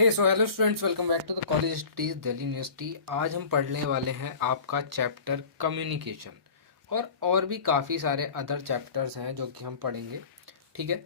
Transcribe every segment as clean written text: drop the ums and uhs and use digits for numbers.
Hello students, welcome back to the college studies Delhi university. आज हम पढ़ने वाले हैं आपका चैप्टर कम्युनिकेशन और भी काफ़ी सारे अदर चैप्टर्स हैं जो कि हम पढ़ेंगे। ठीक है,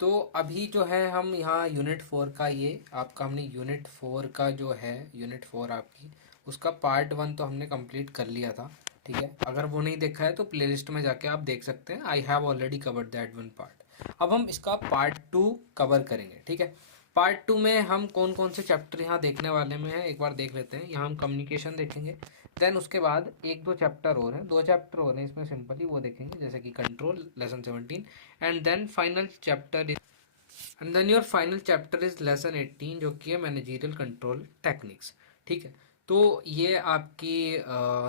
तो अभी जो है हम यहाँ यूनिट 4 का ये आपका हमने यूनिट 4 का जो है यूनिट 4 आपकी उसका पार्ट 1 तो हमने कंप्लीट कर लिया था। ठीक है, अगर वो नहीं देखा है तो प्लेलिस्ट में जाके आप देख सकते हैं। I have already covered that one part. अब हम इसका पार्ट 2 कवर करेंगे। ठीक है, पार्ट 2 में हम कौन कौन से चैप्टर यहाँ देखने वाले में हैं एक बार देख लेते हैं। यहाँ हम कम्युनिकेशन देखेंगे, देन उसके बाद एक दो चैप्टर और हैं, दो चैप्टर और हैं इसमें सिंपली वो देखेंगे जैसे कि control lesson 17 and then final chapter and then your final chapter is lesson 18 जो कि है मैनेजरियल कंट्रोल टेक्निक्स। ठीक है, तो ये आपकी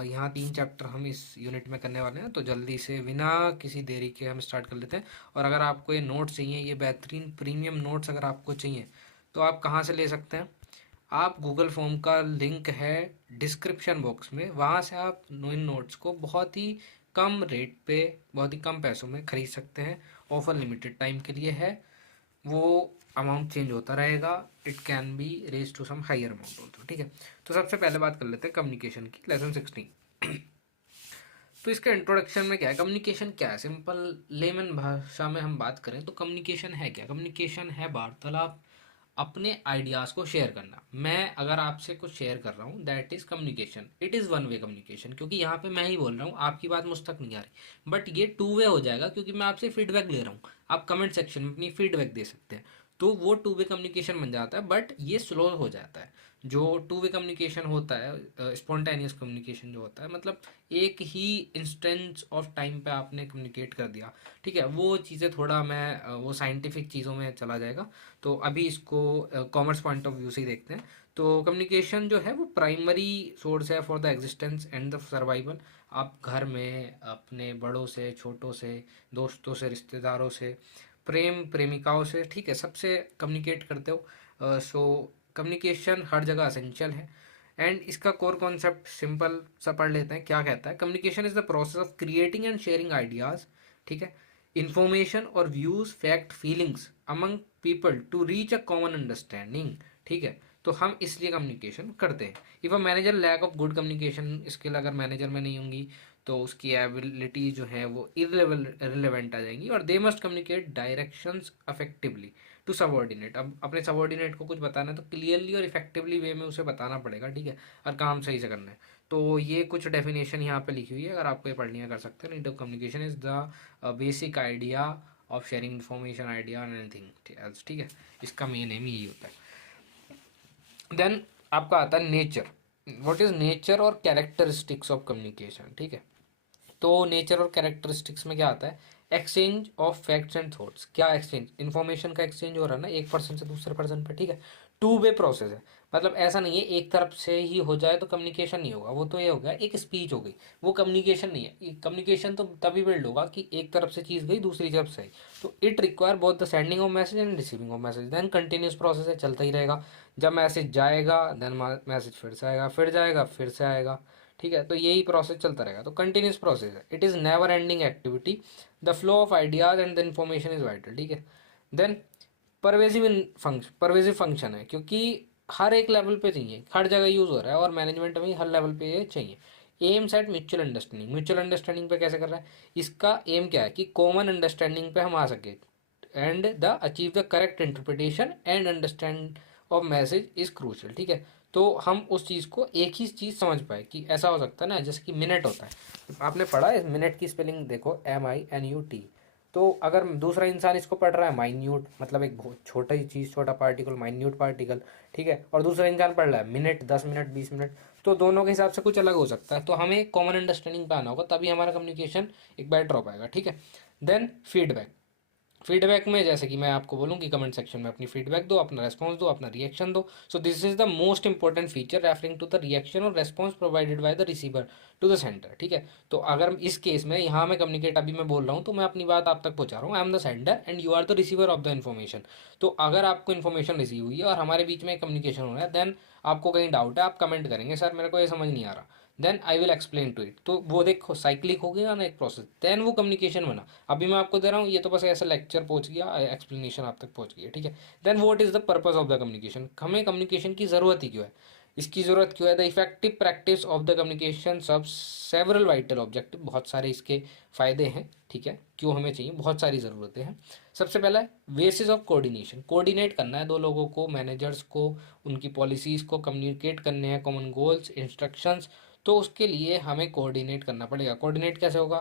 यहाँ 3 चैप्टर हम इस यूनिट में करने वाले हैं। तो जल्दी से बिना किसी देरी के हम स्टार्ट कर लेते हैं। और अगर आपको ये नोट्स चाहिए, ये बेहतरीन प्रीमियम नोट्स अगर आपको चाहिए तो आप कहाँ से ले सकते हैं? आप गूगल फॉर्म का लिंक है डिस्क्रिप्शन बॉक्स में, वहाँ से आप इन नोट्स को बहुत ही कम रेट पे बहुत ही कम पैसों में खरीद सकते हैं। ऑफर लिमिटेड टाइम के लिए है, वो अमाउंट चेंज होता रहेगा। It can be raise to some higher amount also. ठीक है, तो सबसे पहले बात कर लेते हैं कम्युनिकेशन की, लेसन 16। तो इसका इंट्रोडक्शन में क्या है, कम्युनिकेशन क्या है, सिंपल लेमन भाषा में हम बात करें तो कम्युनिकेशन है क्या? कम्युनिकेशन है वार्तालाप, अपने आइडियाज़ को शेयर करना। मैं अगर आपसे कुछ शेयर कर रहा हूँ, that is communication. It is one way communication, क्योंकि यहाँ पे मैं ही बोल रहा हूँ, आपकी बात मुझ तक नहीं आ रही। बट ये टू वे हो जाएगा क्योंकि मैं आपसे फीडबैक ले रहा हूँ। आप कमेंट सेक्शन में अपनी फीडबैक दे सकते हैं, तो वो टू वे कम्युनिकेशन बन जाता है। बट ये स्लो हो जाता है। जो टू वे कम्युनिकेशन होता है, स्पॉन्टेनियस कम्युनिकेशन जो होता है, मतलब एक ही इंस्टेंस ऑफ टाइम पे आपने कम्युनिकेट कर दिया। ठीक है, वो चीज़ें थोड़ा मैं वो साइंटिफिक चीज़ों में चला जाएगा, तो अभी इसको कॉमर्स पॉइंट ऑफ व्यू से ही देखते हैं। तो कम्युनिकेशन जो है वो प्राइमरी सोर्स है for the existence and the survival. आप घर में अपने बड़ों से, छोटों से, दोस्तों से, रिश्तेदारों से, प्रेम प्रेमिकाओं से, ठीक है, सबसे कम्युनिकेट करते हो। सो कम्युनिकेशन हर जगह असेंशियल है। एंड इसका कोर कॉन्सेप्ट सिंपल सा पढ़ लेते हैं। क्या कहता है? Communication is the process of creating and sharing ideas, ठीक है, इंफॉर्मेशन और views, fact, feelings among people to reach a common understanding. ठीक है, तो हम इसलिए कम्युनिकेशन करते हैं। If a manager lack of good communication skill, अगर मैनेजर में नहीं होंगी तो उसकी एबिलिटी जो है वो इररिलेवेंट आ जाएंगी। और they must communicate directions effectively to subordinate. अब अपने सबॉर्डिनेट को कुछ बताना है तो क्लियरली और इफेक्टिवली वे में उसे बताना पड़ेगा। ठीक है, और काम सही से करना है। तो ये कुछ डेफिनेशन यहाँ पे लिखी हुई है, अगर आपको ये पढ़नी है कर सकते हैं। Need of communication is the basic idea of sharing information, idea and anything else. ठीक है, इसका मेन एम यही होता है। देन आपका आता है नेचर। व्हाट इज नेचर और कैरेक्टरिस्टिक्स ऑफ कम्युनिकेशन? ठीक है, तो नेचर और कैरेक्टरिस्टिक्स में क्या आता है? Exchange of facts and thoughts. क्या एक्सचेंज? इन्फॉर्मेशन का एक्सचेंज हो रहा है ना, एक पर्सन से दूसरे पर्सन पे। ठीक है, टू वे प्रोसेस है, मतलब ऐसा नहीं है एक तरफ से ही हो जाए तो कम्युनिकेशन नहीं होगा। वो तो ये हो गया एक स्पीच हो गई, वो कम्युनिकेशन नहीं है। कम्युनिकेशन तो तभी बिल्ड होगा कि एक तरफ से चीज़ गई, दूसरी तरफ से आई। तो it require both the sending of message and receiving of message. Then continuous process है, चलता ही रहेगा। जब मैसेज जाएगा देन मैसेज फिर से आएगा, फिर जाएगा, फिर से आएगा। ठीक है, तो यही प्रोसेस चलता रहेगा। तो कंटिन्यूस प्रोसेस है, it is never ending activity. The flow of ideas and the information is vital. ठीक है, देन परवेजिव फंक्शन है, क्योंकि हर एक लेवल पे चाहिए, हर जगह यूज़ हो रहा है और मैनेजमेंट में हर लेवल पे ये चाहिए। Aims at mutual understanding. Mutual understanding पे कैसे कर रहा है? इसका एम क्या है कि कॉमन अंडरस्टैंडिंग पे हम आ सके and the achieve the correct interpretation and understand of message is crucial. ठीक है, तो हम उस चीज़ को एक ही चीज़ समझ पाए कि ऐसा हो सकता है ना, जैसे कि मिनट होता है। आपने पढ़ा है मिनट की स्पेलिंग देखो, MINUT। तो अगर दूसरा इंसान इसको पढ़ रहा है माइन्यूट, मतलब एक बहुत छोटा ही चीज़, छोटा पार्टिकल, माइन्यूट पार्टिकल। ठीक है, और दूसरा इंसान पढ़ रहा है मिनट, 10 मिनट, 20 मिनट, तो दोनों के हिसाब से कुछ अलग हो सकता है। तो हमें कॉमन अंडरस्टैंडिंग पे आना होगा, तभी हमारा कम्युनिकेशन एक बेटर हो पाएगा। ठीक है, देन फीडबैक। फीडबैक में जैसे कि मैं आपको बोलूँ कि कमेंट सेक्शन में अपनी फीडबैक दो, अपना रेस्पॉन्स दो, अपना रिएक्शन दो। So this is the most important feature referring to the reaction और response provided by the receiver to the sender. ठीक है, तो अगर इस केस में यहाँ मैं कम्युनिकेट अभी मैं बोल रहा हूँ तो मैं अपनी बात आप तक पहुँचा रहा हूँ। I am the sender and you are the receiver of the information. तो अगर आपको इन्फॉर्मेशन रिसीव हुई है और हमारे बीच में कम्युनिकेशन हो रहा है, देन आपको कहीं डाउट है, आप कमेंट करेंगे सर मेरे को ये समझ नहीं आ रहा। Then I will explain to it. तो वो देखो साइक्लिक हो गया ना एक प्रोसेस, देन वो कम्युनिकेशन बना। अभी मैं आपको दे रहा हूँ, ये तो बस ऐसा लेक्चर पहुंच गया, एक्सप्लेनेशन आप तक पहुंच गई है, ठीक है। Then what is the purpose of the communication, हमें कम्युनिकेशन की ज़रूरत ही क्यों है, इसकी ज़रूरत क्यों है। The effective practice of the communication सब सेवरल वाइटल ऑब्जेक्टिव, बहुत सारे इसके फ़ायदे हैं, ठीक है, क्यों हमें चाहिए, बहुत सारी ज़रूरतें हैं। सबसे पहला है बेसिस ऑफ कोऑर्डिनेशन, कोऑर्डिनेट करना है दो लोगों को, मैनेजर्स को, उनकी पॉलिसीज़ को कम्युनिकेट करने हैं, कॉमन गोल्स, इंस्ट्रक्शंस। तो उसके लिए हमें कोऑर्डिनेट करना पड़ेगा। कोऑर्डिनेट कैसे होगा,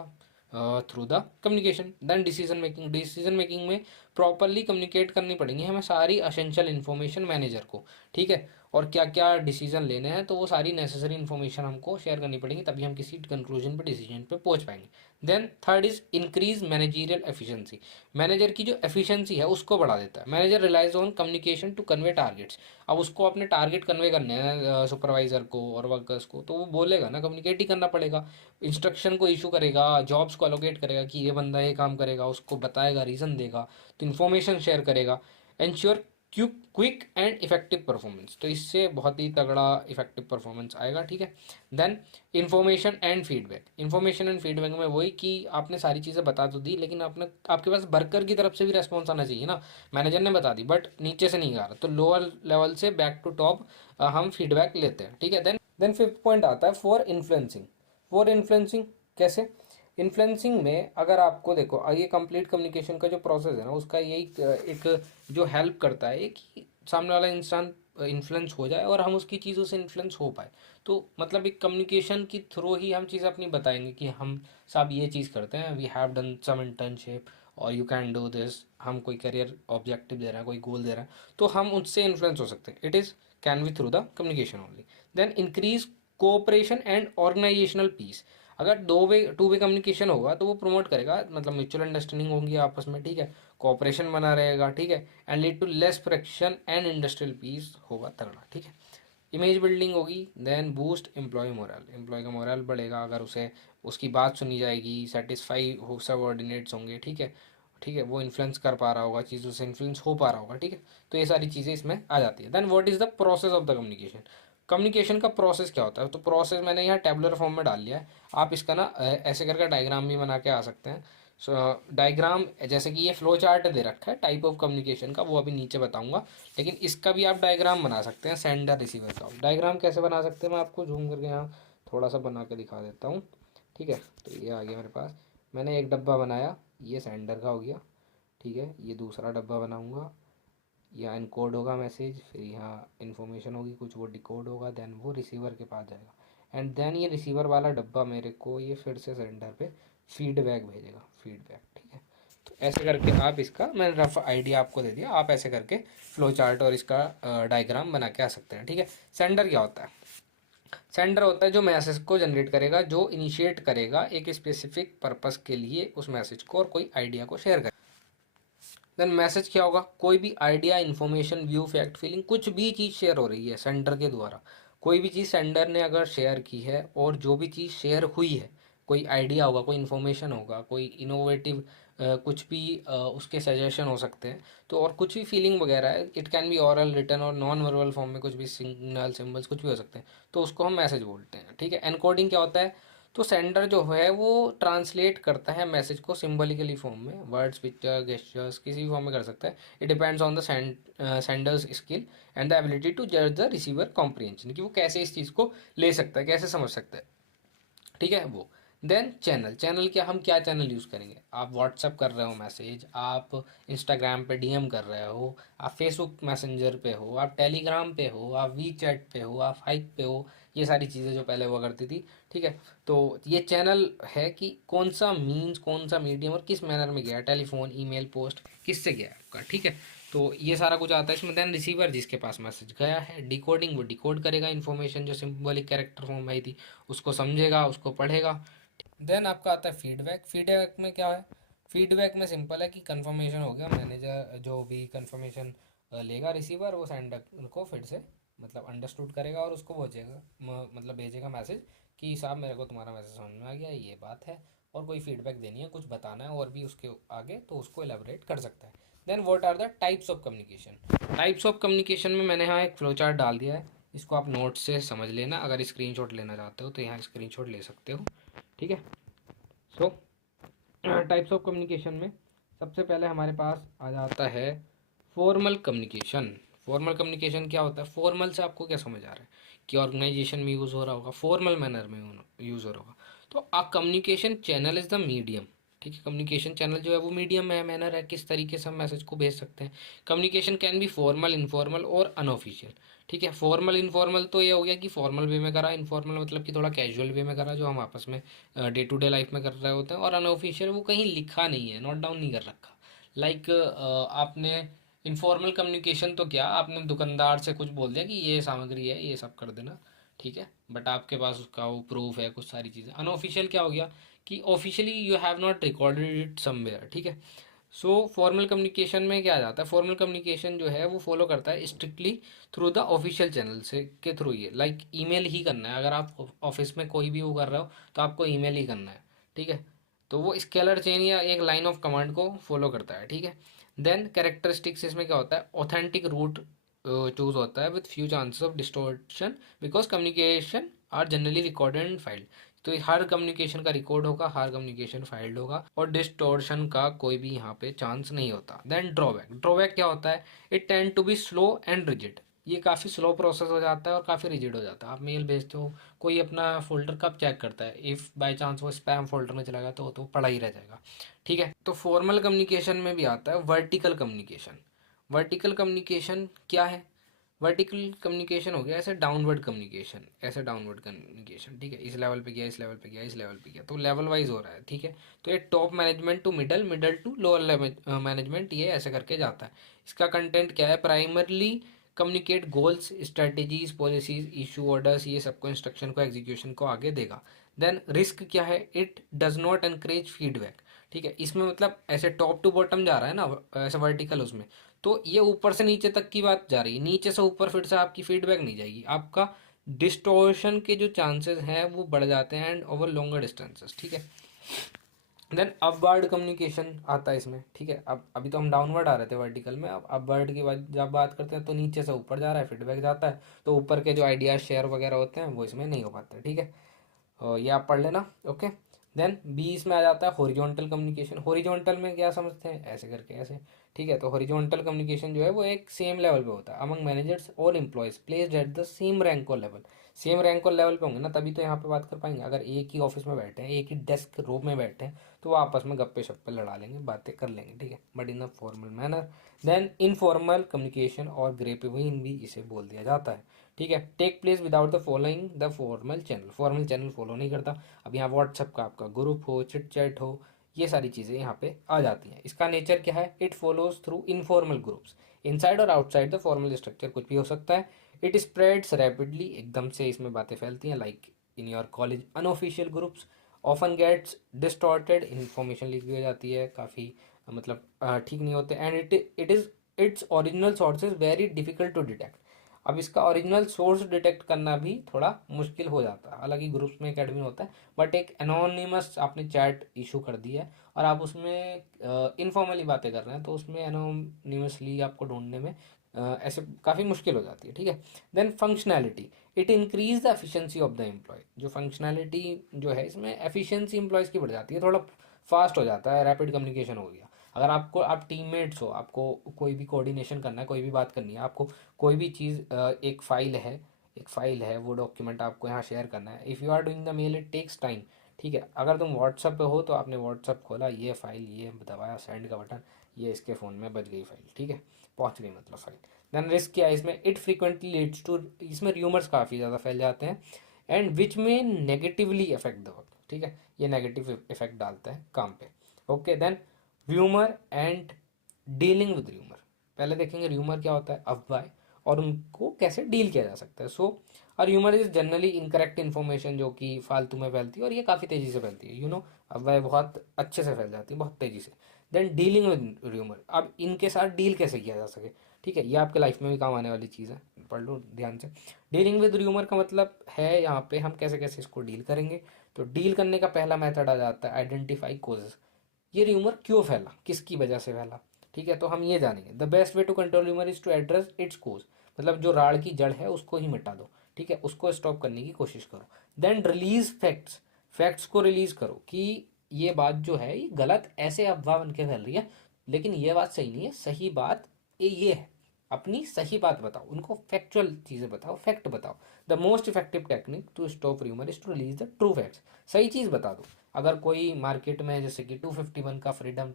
through the communication. Then decision making, decision making में प्रॉपरली कम्युनिकेट करनी पड़ेंगी हमें सारी असेंशियल इन्फॉर्मेशन मैनेजर को, ठीक है। और क्या क्या डिसीजन लेने हैं तो वो सारी नेसेसरी इन्फॉर्मेशन हमको शेयर करनी पड़ेगी, तभी हम किसी कंक्लूजन पे, डिसीजन पे पहुंच पाएंगे। Then third is increase managerial efficiency, manager की जो एफिशिएंसी है उसको बढ़ा देता है। Manager relies on communication to convey targets, अब उसको अपने टारगेट कन्वे करने हैं सुपरवाइजर को और वर्कर्स को, तो वो बोलेगा ना, कम्युनिकेट ही करना पड़ेगा। इंस्ट्रक्शन को इशू करेगा, जॉब्स को अलोकेट करेगा कि ये बंदा ये काम करेगा, उसको बताएगा, रीज़न देगा, तो इन्फॉर्मेशन शेयर करेगा। Ensure quick and effective performance, तो इससे बहुत ही तगड़ा इफेक्टिव परफॉर्मेंस आएगा, ठीक है। Then information and feedback, information and feedback में वही कि आपने सारी चीज़ें बता तो दी, लेकिन आपने, आपके पास वर्कर की तरफ से भी रेस्पॉन्स आना चाहिए ना। मैनेजर ने बता दी बट नीचे से नहीं आ रहा, तो लोअर लेवल से बैक टू टॉप हम फीडबैक लेते हैं, ठीक है। देन फिफ्थ पॉइंट आता है फॉर इन्फ्लुएंसिंग। फॉर इन्फ्लुएंसिंग कैसे, इन्फ्लुएंसिंग में अगर आपको देखो, ये कंप्लीट कम्युनिकेशन का जो प्रोसेस है ना, उसका यही एक जो हेल्प करता है कि सामने वाला इंसान इन्फ्लुएंस हो जाए और हम उसकी चीज़ों से इन्फ्लुएंस हो पाए। तो मतलब एक कम्युनिकेशन की थ्रू ही हम चीज़ अपनी बताएंगे कि हम सब ये चीज़ करते हैं, we have done some internship और यू कैन डू दिस, हम कोई करियर ऑब्जेक्टिव दे रहा है, कोई गोल दे रहा है, तो हम उससे इन्फ्लुएंस हो सकते हैं। It is can be through the communication only. Then increase cooperation and organisational peace, अगर टू वे कम्युनिकेशन होगा तो वो प्रमोट करेगा, मतलब म्यूचुअल अंडरस्टैंडिंग होंगी आपस में, ठीक है, कोऑपरेशन बना रहेगा, ठीक है, and lead to less friction and industrial peace होगा तगड़ा, ठीक है। इमेज बिल्डिंग होगी, then boost employee morale, employee का मोरल बढ़ेगा अगर उसे उसकी बात सुनी जाएगी, सेटिस्फाई हो, सबऑर्डिनेट्स होंगे, ठीक है, ठीक है, वो इन्फ्लुएंस कर पा रहा होगा, चीज़ों से इन्फ्लुएंस हो पा रहा होगा, ठीक है। तो ये सारी चीज़ें इसमें आ जाती है। Then what is the process of the communication, communication का प्रोसेस क्या होता है, तो प्रोसेस मैंने यहाँ टेबुलर फॉर्म में डाल लिया है। आप इसका ना ऐसे करके डायग्राम भी बना के आ सकते हैं। सो डायग्राम जैसे कि ये फ्लो चार्ट दे रखा है टाइप ऑफ कम्युनिकेशन का, वो अभी नीचे बताऊंगा, लेकिन इसका भी आप डायग्राम बना सकते हैं सेंडर रिसीवर का। डायग्राम कैसे बना सकते हैं मैं आपको जूम करके यहाँ थोड़ा सा बना के दिखा देता हूँ, ठीक है। तो ये आ गया मेरे पास, मैंने एक डब्बा बनाया, ये सेंडर का हो गया, ठीक है। ये दूसरा डब्बा बनाऊंगा, यहाँ इनकोड होगा मैसेज, फिर यहाँ इन्फॉर्मेशन होगी कुछ, वो डिकोड होगा, देन वो रिसीवर के पास जाएगा, एंड देन ये रिसीवर वाला डब्बा मेरे को ये फिर से सेंडर पे फीडबैक भेजेगा, फीडबैक, ठीक है। तो ऐसे करके आप इसका, मैंने रफ आइडिया आपको दे दिया, आप ऐसे करके फ्लो चार्ट और इसका डायग्राम बना के आ सकते हैं, ठीक है। सेंडर क्या होता है, सेंडर होता है जो मैसेज को जनरेट करेगा, जो इनिशिएट करेगा एक स्पेसिफिक पर्पस के लिए उस मैसेज को और कोई आइडिया को शेयर करेगा। देन मैसेज क्या होगा, कोई भी idea, information, view, fact, feeling, कुछ भी चीज़ शेयर हो रही है सेंडर के द्वारा, कोई भी चीज़ सेंडर ने अगर शेयर की है और जो भी चीज़ शेयर हुई है, कोई आइडिया होगा, कोई इन्फॉर्मेशन होगा, कोई इनोवेटिव कुछ भी उसके सजेशन हो सकते हैं, तो और कुछ भी फीलिंग वगैरह है, it can be oral, written और नॉन वर्बल फॉर्म में कुछ भी सिग्नल, सिंबल्स कुछ भी हो सकते हैं, तो उसको हम मैसेज बोलते हैं, ठीक है। एनकोडिंग क्या होता है, तो सेंडर जो है वो ट्रांसलेट करता है मैसेज को सिंबलिकली फॉर्म में, वर्ड्स, पिक्चर, गेस्चर्स, किसी भी फॉर्म में कर सकता है। It depends on the sender's skill and the ability to जज द रिसीवर कॉम्प्रिहेंशन, कि वो कैसे इस चीज़ को ले सकता है, कैसे समझ सकता है, ठीक है वो। देन चैनल, चैनल क्या, हम क्या चैनल यूज़ करेंगे, आप व्हाट्सअप कर रहे हो मैसेज, आप इंस्टाग्राम पे डीएम कर रहे हो, आप फेसबुक मैसेंजर पे हो, आप टेलीग्राम पे हो, आप वी चैट पे हो, आप हाइप पे हो, ये सारी चीज़ें जो पहले हुआ करती थी, ठीक है। तो ये चैनल है कि कौन सा मीन्स, कौन सा मीडियम और किस मैनर में गया, टेलीफोन, ईमेल, पोस्ट, किससे गया आपका, ठीक है। तो ये सारा कुछ आता है इसमें। देन रिसीवर, जिसके पास मैसेज गया है, डिकोडिंग, वो डिकोड करेगा इन्फॉर्मेशन जो सिंबॉलिक कैरेक्टर फॉर्म में आई थी, उसको समझेगा, उसको पढ़ेगा। देन आपका आता है फीडबैक, फीडबैक में क्या है, फीडबैक में सिंपल है कि कंफर्मेशन हो गया, मैनेजर जो भी कंफर्मेशन लेगा रिसीवर, वो सेंडर को फिर से मतलब अंडरस्टूड करेगा और उसको भेजेगा, मतलब भेजेगा मैसेज कि साहब मेरे को तुम्हारा मैसेज समझ में आ गया, ये बात है, और कोई फीडबैक देनी है, कुछ बताना है और भी उसके आगे, तो उसको एलेबोरेट कर सकता है। Then what are the types of communication, types of communication में मैंने यहाँ एक फ्लो चार्ट डाल दिया है, इसको आप नोट से समझ लेना, अगर स्क्रीनशॉट लेना चाहते हो तो यहाँ स्क्रीनशॉट ले सकते हो, ठीक है। सो टाइप्स ऑफ कम्युनिकेशन में सबसे पहले हमारे पास आ जाता है फॉर्मल कम्युनिकेशन। फॉर्मल कम्युनिकेशन क्या होता है? फॉर्मल से आपको क्या समझ आ रहा है कि ऑर्गेनाइजेशन में यूज़ हो रहा होगा, फॉर्मल मैनर में यूज़ हो रहा होगा। तो a communication channel is the medium, ठीक है। कम्युनिकेशन चैनल जो है वो मीडियम है, मैनर है, किस तरीके से हम मैसेज को भेज सकते हैं। Communication can be formal, informal और अनऑफिशियल, ठीक है। फॉर्मल इनफॉर्मल तो ये हो गया कि फॉर्मल वे में करा, इनफॉर्मल मतलब कि थोड़ा कैजुअल वे में करा, जो हम आपस में डे टू डे लाइफ में कर रहे होते हैं। और अनऑफिशियल वो कहीं लिखा नहीं है, नोट डाउन नहीं कर रखा। लाइक आपने इनफॉर्मल कम्युनिकेशन तो क्या, आपने दुकानदार से कुछ बोल दिया कि ये सामग्री है, ये सब कर देना, ठीक है, बट आपके पास उसका वो प्रूफ है, कुछ सारी चीज़ें। अनऑफिशियल क्या हो गया कि officially you have not recorded it somewhere, ठीक है। सो फॉर्मल कम्युनिकेशन में क्या आ जाता है? फॉर्मल कम्युनिकेशन जो है वो फॉलो करता है strictly through the official channel से के थ्रू, ये लाइक ईमेल ही करना है। अगर आप ऑफिस में कोई भी वो कर रहे हो तो आपको ईमेल ही करना है, ठीक है। तो वो स्केलर चेन या एक लाइन ऑफ कमांड को फॉलो करता है, ठीक है। देन कैरेक्टरिस्टिक्स इसमें क्या होता है? ऑथेंटिक रूट चूज होता है with few chances of distortion, because communication are generally recorded and filed. तो हर कम्युनिकेशन का रिकॉर्ड होगा, हर कम्युनिकेशन फाइल्ड होगा, और डिस्टोर्शन का कोई भी यहाँ पे चांस नहीं होता। देन ड्रॉबैक, ड्रॉबैक क्या होता है? It tend to be slow and rigid. ये काफ़ी स्लो प्रोसेस हो जाता है और काफ़ी रिजिड हो जाता है। आप मेल भेजते हो, कोई अपना फोल्डर कब चेक करता है? इफ़ बाय चांस वो स्पैम फोल्डर में चला गया तो पड़ा ही रह जाएगा, ठीक है। तो फॉर्मल कम्युनिकेशन में भी आता है वर्टिकल कम्युनिकेशन। वर्टिकल कम्युनिकेशन क्या है? वर्टिकल कम्युनिकेशन हो गया ऐसे डाउनवर्ड कम्युनिकेशन, ऐसे डाउनवर्ड कम्युनिकेशन, ठीक है। इस लेवल पे गया, इस लेवल पे गया, इस लेवल पे गया, तो लेवल वाइज हो रहा है, ठीक है। तो ये top management to middle, middle to lower management, ये ऐसे करके जाता है। इसका कंटेंट क्या है? Primarily communicate goals, strategies, policies, issue, orders, ये सबको, इंस्ट्रक्शन को, एग्जीक्यूशन को आगे देगा। देन रिस्क क्या है? It does not encourage feedback, ठीक है। इसमें मतलब ऐसे टॉप टू बॉटम जा रहा है ना, ऐसे वर्टिकल, उसमें तो ये ऊपर से नीचे तक की बात जा रही है, नीचे से ऊपर फिर से आपकी फीडबैक नहीं जाएगी, आपका डिस्टोर्शन के जो चांसेस हैं वो बढ़ जाते हैं एंड ओवर लॉन्गर डिस्टेंसेस, ठीक है। देन अपवर्ड कम्युनिकेशन आता है इसमें, ठीक है। अब अभी तो हम डाउनवर्ड आ रहे थे वर्टिकल में, अब अपवर्ड की बात जब बात करते हैं तो नीचे से ऊपर जा रहा है, फीडबैक जाता है, तो ऊपर के जो आइडियाज शेयर वगैरह होते हैं वो इसमें नहीं हो पाते, ठीक है। ये आप पढ़ लेना, ओके। देन 20 में आ जाता है हॉरिजॉन्टल कम्युनिकेशन। हॉरिजॉन्टल में क्या समझते हैं? ऐसे करके ऐसे, ठीक है। तो हॉरिजॉन्टल कम्युनिकेशन जो है वो एक सेम लेवल पे होता है अमंग मैनेजर्स और employees placed at the same rank और लेवल। सेम रैंक और लेवल पे होंगे ना, तभी तो यहाँ पे बात कर पाएंगे। अगर एक ही ऑफिस में बैठे हैं, एक ही डेस्क रो में बैठे हैं, तो वो आपस में गप्पे शप्पे लड़ा लेंगे, बातें कर लेंगे, ठीक है, but in a formal manner. Then informal communication और ग्रेपविन भी इसे बोल दिया जाता है, ठीक है। Take place without the following the formal channel, formal channel follow नहीं करता। अब यहाँ व्हाट्सएप का आपका ग्रुप हो, चिट चैट हो, ये सारी चीज़ें यहाँ पे आ जाती हैं। इसका नेचर क्या है? It follows through informal groups, inside और आउटसाइड द फॉर्मल स्ट्रक्चर, कुछ भी हो सकता है। इट स्प्रेड्स रैपिडली, एकदम से इसमें बातें फैलती हैं, like in your college unofficial groups. Often gets distorted, information leak भी हो जाती है काफ़ी, मतलब ठीक नहीं होते। And it is its original sources very difficult to detect. अब इसका ओरिजिनल सोर्स डिटेक्ट करना भी थोड़ा मुश्किल हो जाता है। हालांकि ग्रुप्स में एक एडमिन होता है, बट एक एनोनिमस आपने चैट इशू कर दी है और आप उसमें इनफॉर्मली बातें कर रहे हैं, तो उसमें एनोनिमसली आपको ढूंढने में ऐसे काफ़ी मुश्किल हो जाती है, ठीक है। Then functionality, it increase the efficiency of the employee. जो फंक्शनैलिटी जो है इसमें एफिशिएंसी एम्प्लॉयज़ की बढ़ जाती है, थोड़ा फास्ट हो जाता है, रैपिड कम्युनिकेशन हो गया। अगर आपको, आप टीममेट्स हो, आपको कोई भी कोऑर्डिनेशन करना है, कोई भी बात करनी है, आपको कोई भी चीज़, एक फाइल है, वो डॉक्यूमेंट आपको यहाँ शेयर करना है। If you are doing the mail it takes time, ठीक है। अगर तुम व्हाट्सअप पे हो तो आपने व्हाट्सअप खोला, ये फाइल, ये दबाया सेंड का बटन, ये इसके फ़ोन में बज गई फाइल, ठीक है, पहुँच गई मतलब फाइल। देन रिस्क क्या है इसमें? इट फ्रीक्वेंटली लीड्स टू, इसमें र्यूमर्स काफ़ी ज़्यादा फैल जाते हैं, एंड विच में नेगेटिवली इफेक्ट द वर्क, ठीक है, ये नेगेटिव इफेक्ट डालता है काम पे, okay. Then rumour and dealing with rumour, पहले देखेंगे र्यूमर क्या होता है, अफवाह, और उनको कैसे डील किया जा सकता है। सो और rumour is generally incorrect information जो कि फालतू में फैलती है, और ये काफ़ी तेज़ी से फैलती है, अफवाह बहुत अच्छे से फैल जाती है, बहुत तेज़ी से। देन डीलिंग विद र्यूमर, अब इनके साथ डील कैसे किया जा सके, ठीक है, ये आपके लाइफ में भी काम आने वाली चीज़ है, पढ़ लो ध्यान से। डीलिंग विद र्यूमर का मतलब है यहाँ पे हम कैसे कैसे इसको डील करेंगे। तो डील करने का पहला मेथड आ जाता है आइडेंटिफाई कोजेस, ये र्यूमर क्यों फैला, किसकी वजह से फैला, ठीक है। तो हम ये जानेंगे the best way to control rumour is to address its cause, मतलब जो राड़ की जड़ है उसको ही मिटा दो, ठीक है, उसको स्टॉप करने की कोशिश करो। देन रिलीज फैक्ट्स, फैक्ट्स को रिलीज करो कि ये बात जो है ये गलत ऐसे अफवाह बन के फैल रही है, लेकिन ये बात सही नहीं है, सही बात ये है, अपनी सही बात बताओ, उनको फैक्चुअल चीज़ें बताओ, फैक्ट बताओ। The most effective technique to stop rumour is to release the true facts, सही चीज़ बता दो। अगर कोई मार्केट में जैसे कि 251 का फ्रीडम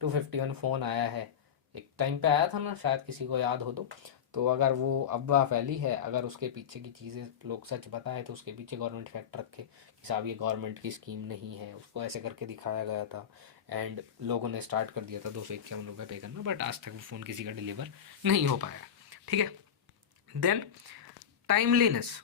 251 फ़ोन आया है, एक टाइम पे आया था ना, शायद किसी को याद हो तो अगर वो अफवाह फैली है, अगर उसके पीछे की चीज़ें लोग सच बताए तो उसके पीछे गवर्नमेंट फैक्ट रखे कि साहब ये गवर्नमेंट की स्कीम नहीं है, उसको ऐसे करके दिखाया गया था एंड लोगों ने स्टार्ट कर दिया था 251 रुपये पे करना, बट आज तक वो फ़ोन किसी का डिलीवर नहीं हो पाया, ठीक है। देन टाइमलीनेस,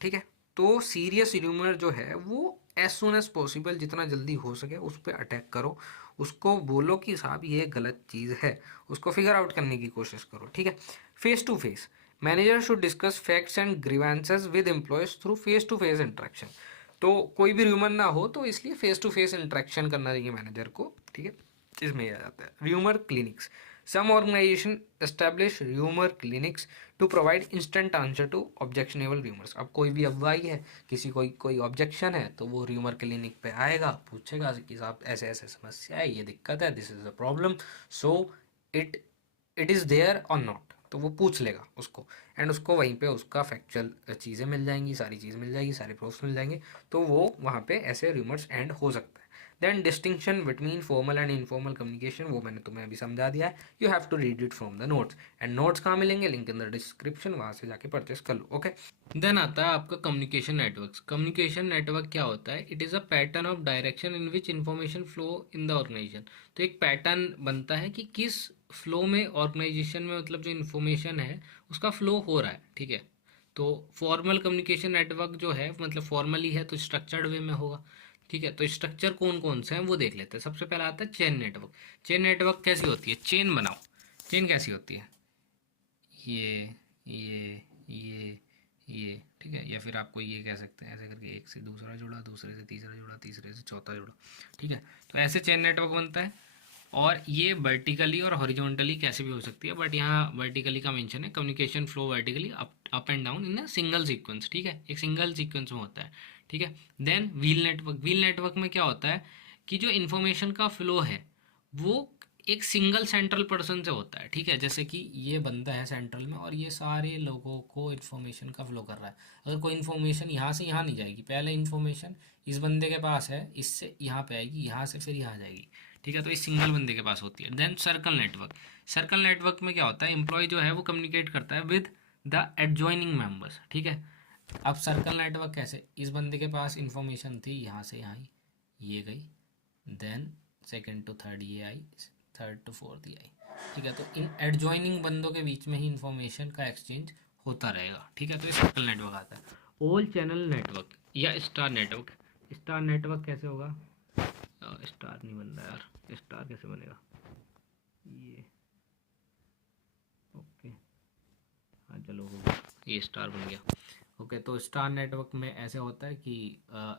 ठीक है, तो सीरियस र्यूमर जो है वो एज सुन एज पॉसिबल, जितना जल्दी हो सके उस पर अटैक करो, उसको बोलो कि साहब ये गलत चीज़ है, उसको फिगर आउट करने की कोशिश करो, ठीक है। Face to face, manager should discuss facts and grievances with employees through face to face interaction, तो कोई भी र्यूमर ना हो तो इसलिए फेस टू फेस इंटरेक्शन करना चाहिए मैनेजर को, ठीक है। इसमें आ जाता है rumour clinics, some organisation establish rumour clinics to provide instant answer to objectionable rumours. अब कोई भी अफवाही है, किसी कोई ऑब्जेक्शन है, तो वो र्यूमर क्लिनिक पे आएगा, पूछेगा कि साहब ऐसे ऐसे समस्या है, ये दिक्कत है, this is a problem, so it it is there or not, तो वो पूछ लेगा उसको एंड उसको वहीं पे उसका फैक्चुअल चीज़ें मिल जाएंगी, सारी चीज़ मिल जाएगी, सारे प्रूफ्स मिल जाएंगे, तो वो वहाँ पे ऐसे र्यूमर्स एंड हो सकता है। Then distinction between formal and informal communication, वो मैंने तुम्हें अभी समझा दिया है, you have to read it from the notes, and notes कहाँ मिलेंगे, लिंक इन द डिस्क्रिप्शन, वहाँ से जाके परचेस कर लो, ओके। देन आता है आपका कम्युनिकेशन नेटवर्क। कम्युनिकेशन नेटवर्क क्या होता है, it is a pattern of direction in which information flow in the organisation, तो एक पैटर्न बनता है कि किस फ्लो में ऑर्गेनाइजेशन में, मतलब जो इन्फॉर्मेशन है उसका फ्लो हो रहा है, ठीक है। तो फॉर्मल कम्युनिकेशन नेटवर्क जो है मतलब फॉर्मली है तो स्ट्रक्चर्ड वे में होगा, ठीक है। तो स्ट्रक्चर कौन कौन से हैं वो देख लेते हैं। सबसे पहला आता है चेन नेटवर्क। चेन नेटवर्क कैसी होती है, चेन बनाओ, चेन कैसी होती है, ये ये ये ये, ठीक है, या फिर आपको ये कह सकते हैं ऐसे करके, एक से दूसरा जुड़ा, दूसरे से तीसरा जुड़ा, तीसरे से चौथा जुड़ा, ठीक है। तो ऐसे चेन नेटवर्क बनता है, और ये वर्टिकली और हॉरिजॉन्टली कैसे भी हो सकती है, बट यहाँ वर्टिकली का मेंशन है, communication flow vertically up and down in a single sequence, ठीक है, एक सिंगल सीक्वेंस में होता है, ठीक है। Then wheel network, wheel network में क्या होता है कि जो इन्फॉर्मेशन का फ्लो है वो एक सिंगल सेंट्रल पर्सन से होता है, ठीक है। जैसे कि ये बंदा है सेंट्रल में और ये सारे लोगों को इन्फॉर्मेशन का फ्लो कर रहा है, अगर कोई इन्फॉर्मेशन यहाँ से यहाँ नहीं जाएगी, पहले इन्फॉर्मेशन इस बंदे के पास है, इससे यहाँ पे आएगी, यहाँ से फिर यहाँ जाएगी, ठीक है। तो इस सिंगल बंदे के पास होती है। Then circle network, circle network में क्या होता है, एम्प्लॉय जो है वो कम्युनिकेट करता है विद द एडजॉइनिंग मेंबर्स, ठीक है। अब सर्कल नेटवर्क कैसे, इस बंदे के पास इंफॉर्मेशन थी, यहाँ से यहाँ ये गई, देन सेकंड टू थर्ड ये आई, थर्ड टू फोर्थ ये आई, ठीक है। तो इन एडजॉइनिंग बंदों के बीच में ही इंफॉर्मेशन का एक्सचेंज होता रहेगा, ठीक है। तो ये सर्कल नेटवर्क आता है। ऑल चैनल नेटवर्क या स्टार नेटवर्क, स्टार नेटवर्क कैसे होगा, स्टार नहीं बन रहा यार, स्टार कैसे बनेगा, ये ओके, हाँ चलो हो गया, ये स्टार बन गया, ओके। तो स्टार नेटवर्क में ऐसे होता है कि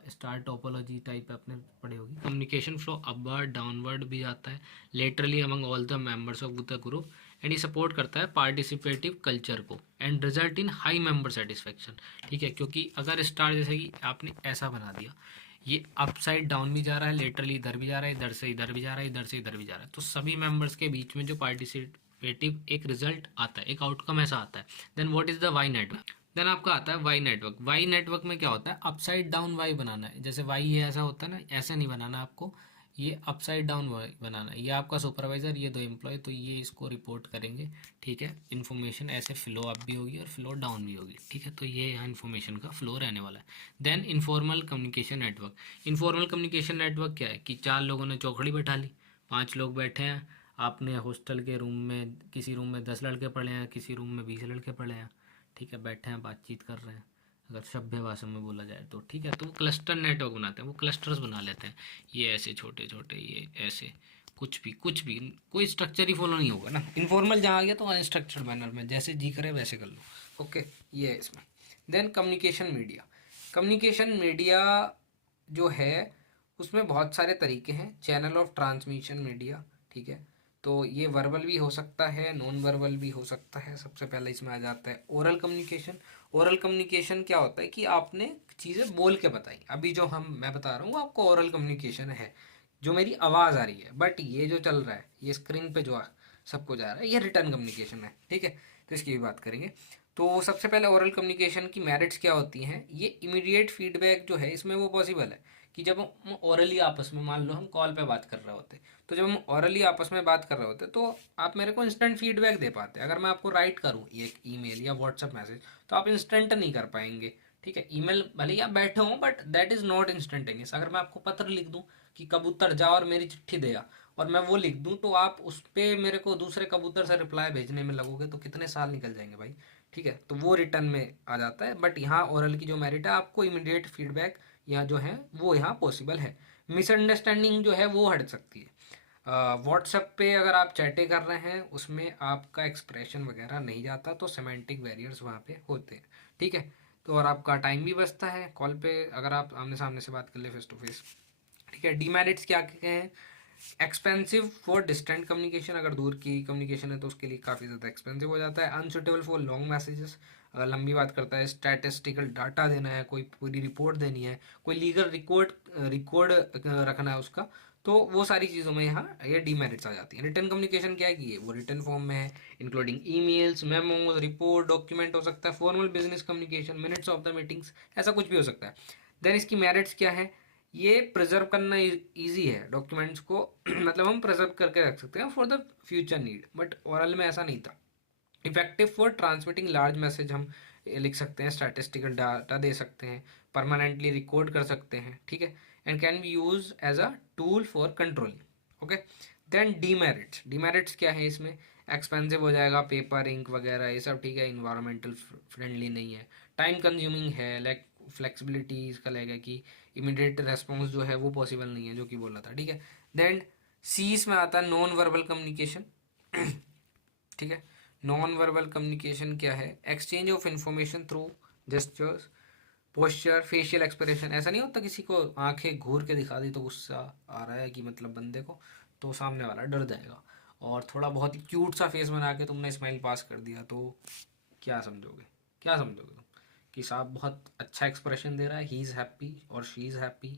स्टार टोपोलॉजी टाइप आपने पढ़ी होगी, कम्युनिकेशन फ्लो अपवर्ड डाउनवर्ड भी आता है laterally among all the members of the group, and ये सपोर्ट करता है पार्टिसिपेटिव कल्चर को and result in high member satisfaction, ठीक है। क्योंकि अगर स्टार जैसे कि आपने ऐसा बना दिया, ये अपसाइड डाउन भी जा रहा है, लेटरली इधर भी जा रहा है, इधर से इधर भी जा रहा है, इधर से इधर भी जा रहा है, तो सभी मेंबर्स के बीच में जो पार्टिसिपेटिव एक रिजल्ट आता है, एक आउटकम ऐसा आता है। Then what is the Y network, then आपका आता है वाई नेटवर्क। वाई नेटवर्क में क्या होता है, अपसाइड डाउन वाई बनाना है, जैसे वाई ये ऐसा होता है ना, ऐसे नहीं बनाना आपको, ये अपसाइड डाउन वाई बनाना है। ये आपका सुपरवाइजर, ये दो एम्प्लॉय, तो ये इसको रिपोर्ट करेंगे, ठीक है। इन्फॉर्मेशन ऐसे फ्लो अप भी होगी और फ्लो डाउन भी होगी, ठीक है। तो ये यहाँ इन्फॉर्मेशन का फ्लो रहने वाला है। Then informal communication network, informal communication network क्या है कि चार लोगों ने चौकड़ी बैठा ली, पांच लोग बैठे हैं, आपने हॉस्टल के रूम में, किसी रूम में 10 लड़के पड़े हैं, किसी रूम में 20 लड़के पड़े हैं, ठीक है, बैठे हैं, बातचीत कर रहे हैं, अगर सभ्य भाषा में बोला जाए तो, ठीक है। तो वो क्लस्टर नेटवर्क बनाते हैं, वो क्लस्टर्स बना लेते हैं, ये ऐसे छोटे छोटे, ये ऐसे, कुछ भी कोई स्ट्रक्चर ही फॉलो नहीं होगा ना। इनफॉर्मल जहाँ आ गया तो अनस्ट्रक्चर्ड मैनर में जैसे जी करे वैसे कर लो, ओके, ये है इसमें। Then communication media, communication media जो है उसमें बहुत सारे तरीके हैं, चैनल ऑफ ट्रांसमिशन मीडिया, ठीक है। तो ये वर्बल भी हो सकता है, नॉन वर्बल भी हो सकता है। सबसे पहले इसमें आ जाता है ओरल कम्युनिकेशन। ओरल कम्युनिकेशन क्या होता है कि आपने चीज़ें बोल के बताई। अभी जो मैं बता रहा हूँ वो आपको ओरल कम्युनिकेशन है, जो मेरी आवाज़ आ रही है। बट ये जो चल रहा है, ये स्क्रीन पे जो सबको जा रहा है, ये रिटर्न कम्युनिकेशन है। ठीक है, तो इसकी भी बात करेंगे। तो सबसे पहले ओरल कम्युनिकेशन की मेरिट्स क्या होती हैं। ये इमीडिएट फीडबैक जो है इसमें वो पॉसिबल है कि जब हम ओरली आपस में, मान लो हम कॉल पे बात कर रहे होते, तो जब हम ओरली आपस में बात कर रहे होते तो आप मेरे को इंस्टेंट फीडबैक दे पाते। अगर मैं आपको राइट करूँ एक ईमेल या व्हाट्सएप मैसेज, तो आप इंस्टेंट नहीं कर पाएंगे। ठीक है, ईमेल भले ही आप बैठे हों, but that is not instantaneous. अगर मैं आपको पत्र लिख दूँ कि कबूतर जा और मेरी चिट्ठी देगा, और मैं वो लिख दूँ, तो आप उस पर मेरे को दूसरे कबूतर से रिप्लाई भेजने में लगोगे तो कितने साल निकल जाएंगे भाई। ठीक है, तो वो रिटर्न में आ जाता है। बट यहाँ ओरल की जो मेरिट है, आपको इमीडिएट फीडबैक यहाँ जो है वो यहाँ पॉसिबल है। मिसअंडरस्टैंडिंग जो है वो हट सकती है। व्हाट्सएप पे अगर आप चैटें कर रहे हैं, उसमें आपका एक्सप्रेशन वगैरह नहीं जाता, तो सेमेंटिक बैरियर्स वहाँ पे होते हैं। ठीक है, तो और आपका टाइम भी बचता है कॉल पे, अगर आप आमने सामने से बात कर ले, फेस टू फेस। ठीक है, डीमेरिट्स क्या क्या हैं। एक्सपेंसिव फॉर डिस्टेंट कम्युनिकेशन, अगर दूर की कम्युनिकेशन है तो उसके लिए काफ़ी ज़्यादा एक्सपेंसिव हो जाता है। अनसुटेबल फॉर लॉन्ग मैसेजेस, अगर लंबी बात करता है, स्टैटिस्टिकल डाटा देना है, कोई पूरी रिपोर्ट देनी है, कोई लीगल रिकॉर्ड रिकॉर्ड रखना है उसका, तो वो सारी चीज़ों में यहाँ ये डीमेरिट्स आ जाती हैं। रिटर्न कम्युनिकेशन क्या है कि ये वो रिटर्न फॉर्म में है, including emails, memos, report, document हो सकता है, formal business communication, minutes of the meetings, ऐसा कुछ भी हो सकता है। देन इसकी मेरिट्स क्या है, ये प्रिजर्व करना इजी है डॉक्यूमेंट्स को मतलब हम प्रिजर्व करके रख सकते हैं for the future need. But oral में ऐसा नहीं था। Effective for transmitting large message, हम लिख सकते हैं, स्टैटिस्टिकल डाटा दे सकते हैं, परमानेंटली रिकॉर्ड कर सकते हैं। ठीक है, and can be use as a tool for controlling. Okay, then demerits. Demerits क्या है इसमें, एक्सपेंसिव हो जाएगा, पेपर इंक वगैरह ये सब। ठीक है, इन्वायरमेंटल फ्रेंडली नहीं है, टाइम कंज्यूमिंग है, लाइक फ्लेक्सिबिलिटी इसका लगेगा कि इमिडिएट रेस्पॉन्स जो है वो पॉसिबल नहीं है, जो कि बोला था। ठीक है, देन सी इसमें आता है नॉन वर्बल कम्युनिकेशन। ठीक है, नॉन वर्बल कम्युनिकेशन क्या है, exchange of information through gestures, posture, facial expression. ऐसा नहीं होता किसी को आंखें घूर के दिखा दी तो गुस्सा आ रहा है कि मतलब बंदे को, तो सामने वाला डर जाएगा। और थोड़ा बहुत ही क्यूट सा फेस बना के तुमने स्माइल पास कर दिया, तो क्या समझोगे, क्या समझोगे तुम कि साहब बहुत अच्छा एक्सप्रेशन दे रहा है, ही इज़ हैप्पी और she is happy,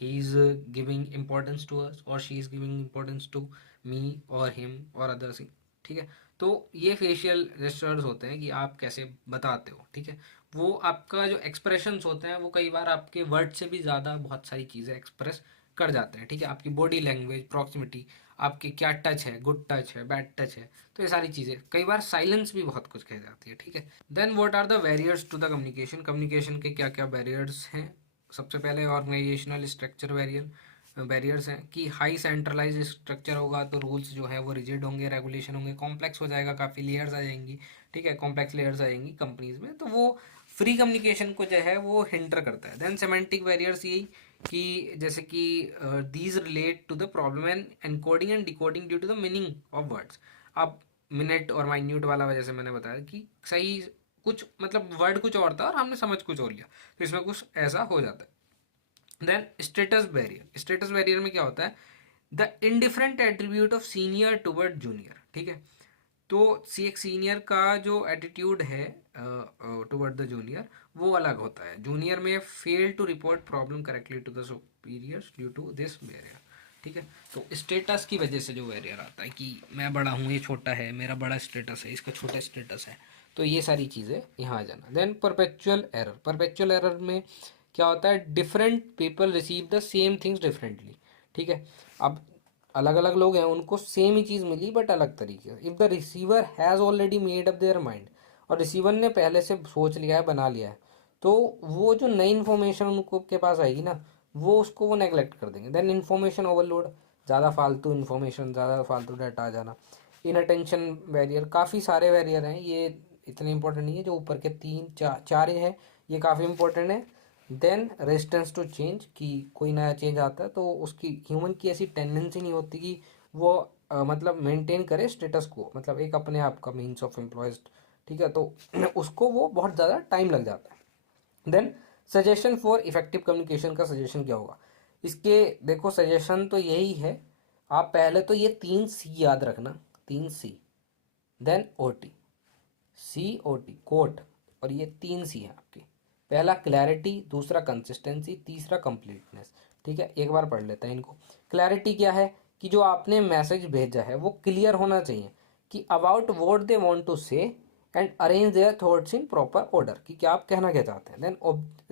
he is giving importance to us और she is giving importance to me और हिम और अदर्स। ठीक है, तो ये फेशियल जेस्चर्स होते हैं कि आप कैसे बताते हो। ठीक है, वो आपका जो एक्सप्रेशंस होते हैं वो कई बार आपके वर्ड से भी ज़्यादा बहुत सारी चीज़ें एक्सप्रेस कर जाते हैं। ठीक है, आपकी बॉडी लैंग्वेज, प्रॉक्सिमिटी, आपकी क्या टच है, गुड टच है, बैड टच है, तो ये सारी चीज़ें, कई बार साइलेंस भी बहुत कुछ कह जाती है। ठीक है, then what are the barriers to the communication. Communication के क्या क्या बैरियर्स हैं। सबसे पहले ऑर्गेनाइजेशनल स्ट्रक्चर बैरियर्स हैं कि हाई सेंट्रलाइज स्ट्रक्चर होगा तो रूल्स जो है वो रिजिड होंगे, रेगुलेशन होंगे, कॉम्प्लेक्स हो जाएगा, काफ़ी लेयर्स आ जाएंगी। ठीक है, कॉम्प्लेक्स लेयर्स आ जाएंगी कंपनीज में, तो वो फ्री कम्युनिकेशन को जो है वो हिंटर करता है। देन सेमेंटिक बैरियर्स यही कि जैसे कि these relate to the problem and encoding and decoding due to the meaning of words. अब मिनट और माइन्यूट वाला जैसे मैंने बताया कि सही कुछ मतलब वर्ड कुछ और था और हमने समझ कुछ और लिया, तो इसमें कुछ ऐसा हो जाता है। Then status barrier. Status barrier में क्या होता है, the indifferent attribute of senior toward junior. ठीक है, तो एक सीनियर का जो एटीट्यूड है टुवर्ड द जूनियर वो अलग होता है। जूनियर में fail to report problem correctly to the superiors due to this barrier. ठीक है, तो स्टेटस की वजह से जो बैरियर आता है कि मैं बड़ा हूँ, ये छोटा है, मेरा बड़ा स्टेटस है, इसका छोटा स्टेटस है, तो ये सारी चीज़ें यहाँ आ जाना। Then perpetual error. Perpetual error में क्या होता है, different people receive the same things differently. ठीक है, अब अलग अलग लोग हैं, उनको same he cheese milli but अलग तरीके से। If the receiver has already made up their mind, और रिसीवर ने पहले से सोच लिया है, बना लिया है, तो वो जो नई इन्फॉर्मेशन उनको के पास आएगी ना, वो उसको वो नेगलेक्ट कर देंगे। देन इन्फॉर्मेशन ओवरलोड, ज़्यादा फालतू इन्फॉर्मेशन, ज़्यादा फालतू डाटा आ जाना। इन अटेंशन बैरियर, काफ़ी सारे बैरियर हैं, ये इतने इंपॉर्टेंट नहीं है, जो ऊपर के तीन चार हैं ये काफ़ी इंपॉर्टेंट है। देन रेजिस्टेंस टू चेंज, कि कोई नया चेंज आता है तो उसकी ह्यूमन की ऐसी टेंडेंसी नहीं होती कि वो मतलब मेंटेन करे स्टेटस को, मतलब एक अपने आप का मीन्स ऑफ एम्प्लॉयज। ठीक है, तो उसको वो बहुत ज़्यादा टाइम लग जाता है। Then suggestion for effective communication का सजेशन क्या होगा, इसके देखो सजेशन तो यही है, आप पहले तो ये 3 C याद रखना, 3 C, देन OT, COT कोट, और ये 3 C है आपकी। पहला क्लैरिटी, दूसरा कंसिस्टेंसी, तीसरा कंप्लीटनेस। ठीक है, एक बार पढ़ लेते हैं इनको। क्लैरिटी क्या है कि जो आपने मैसेज भेजा है वो क्लियर होना चाहिए कि about what they want to say and arrange their thoughts in proper order, कि क्या आप कहना क्या चाहते हैं।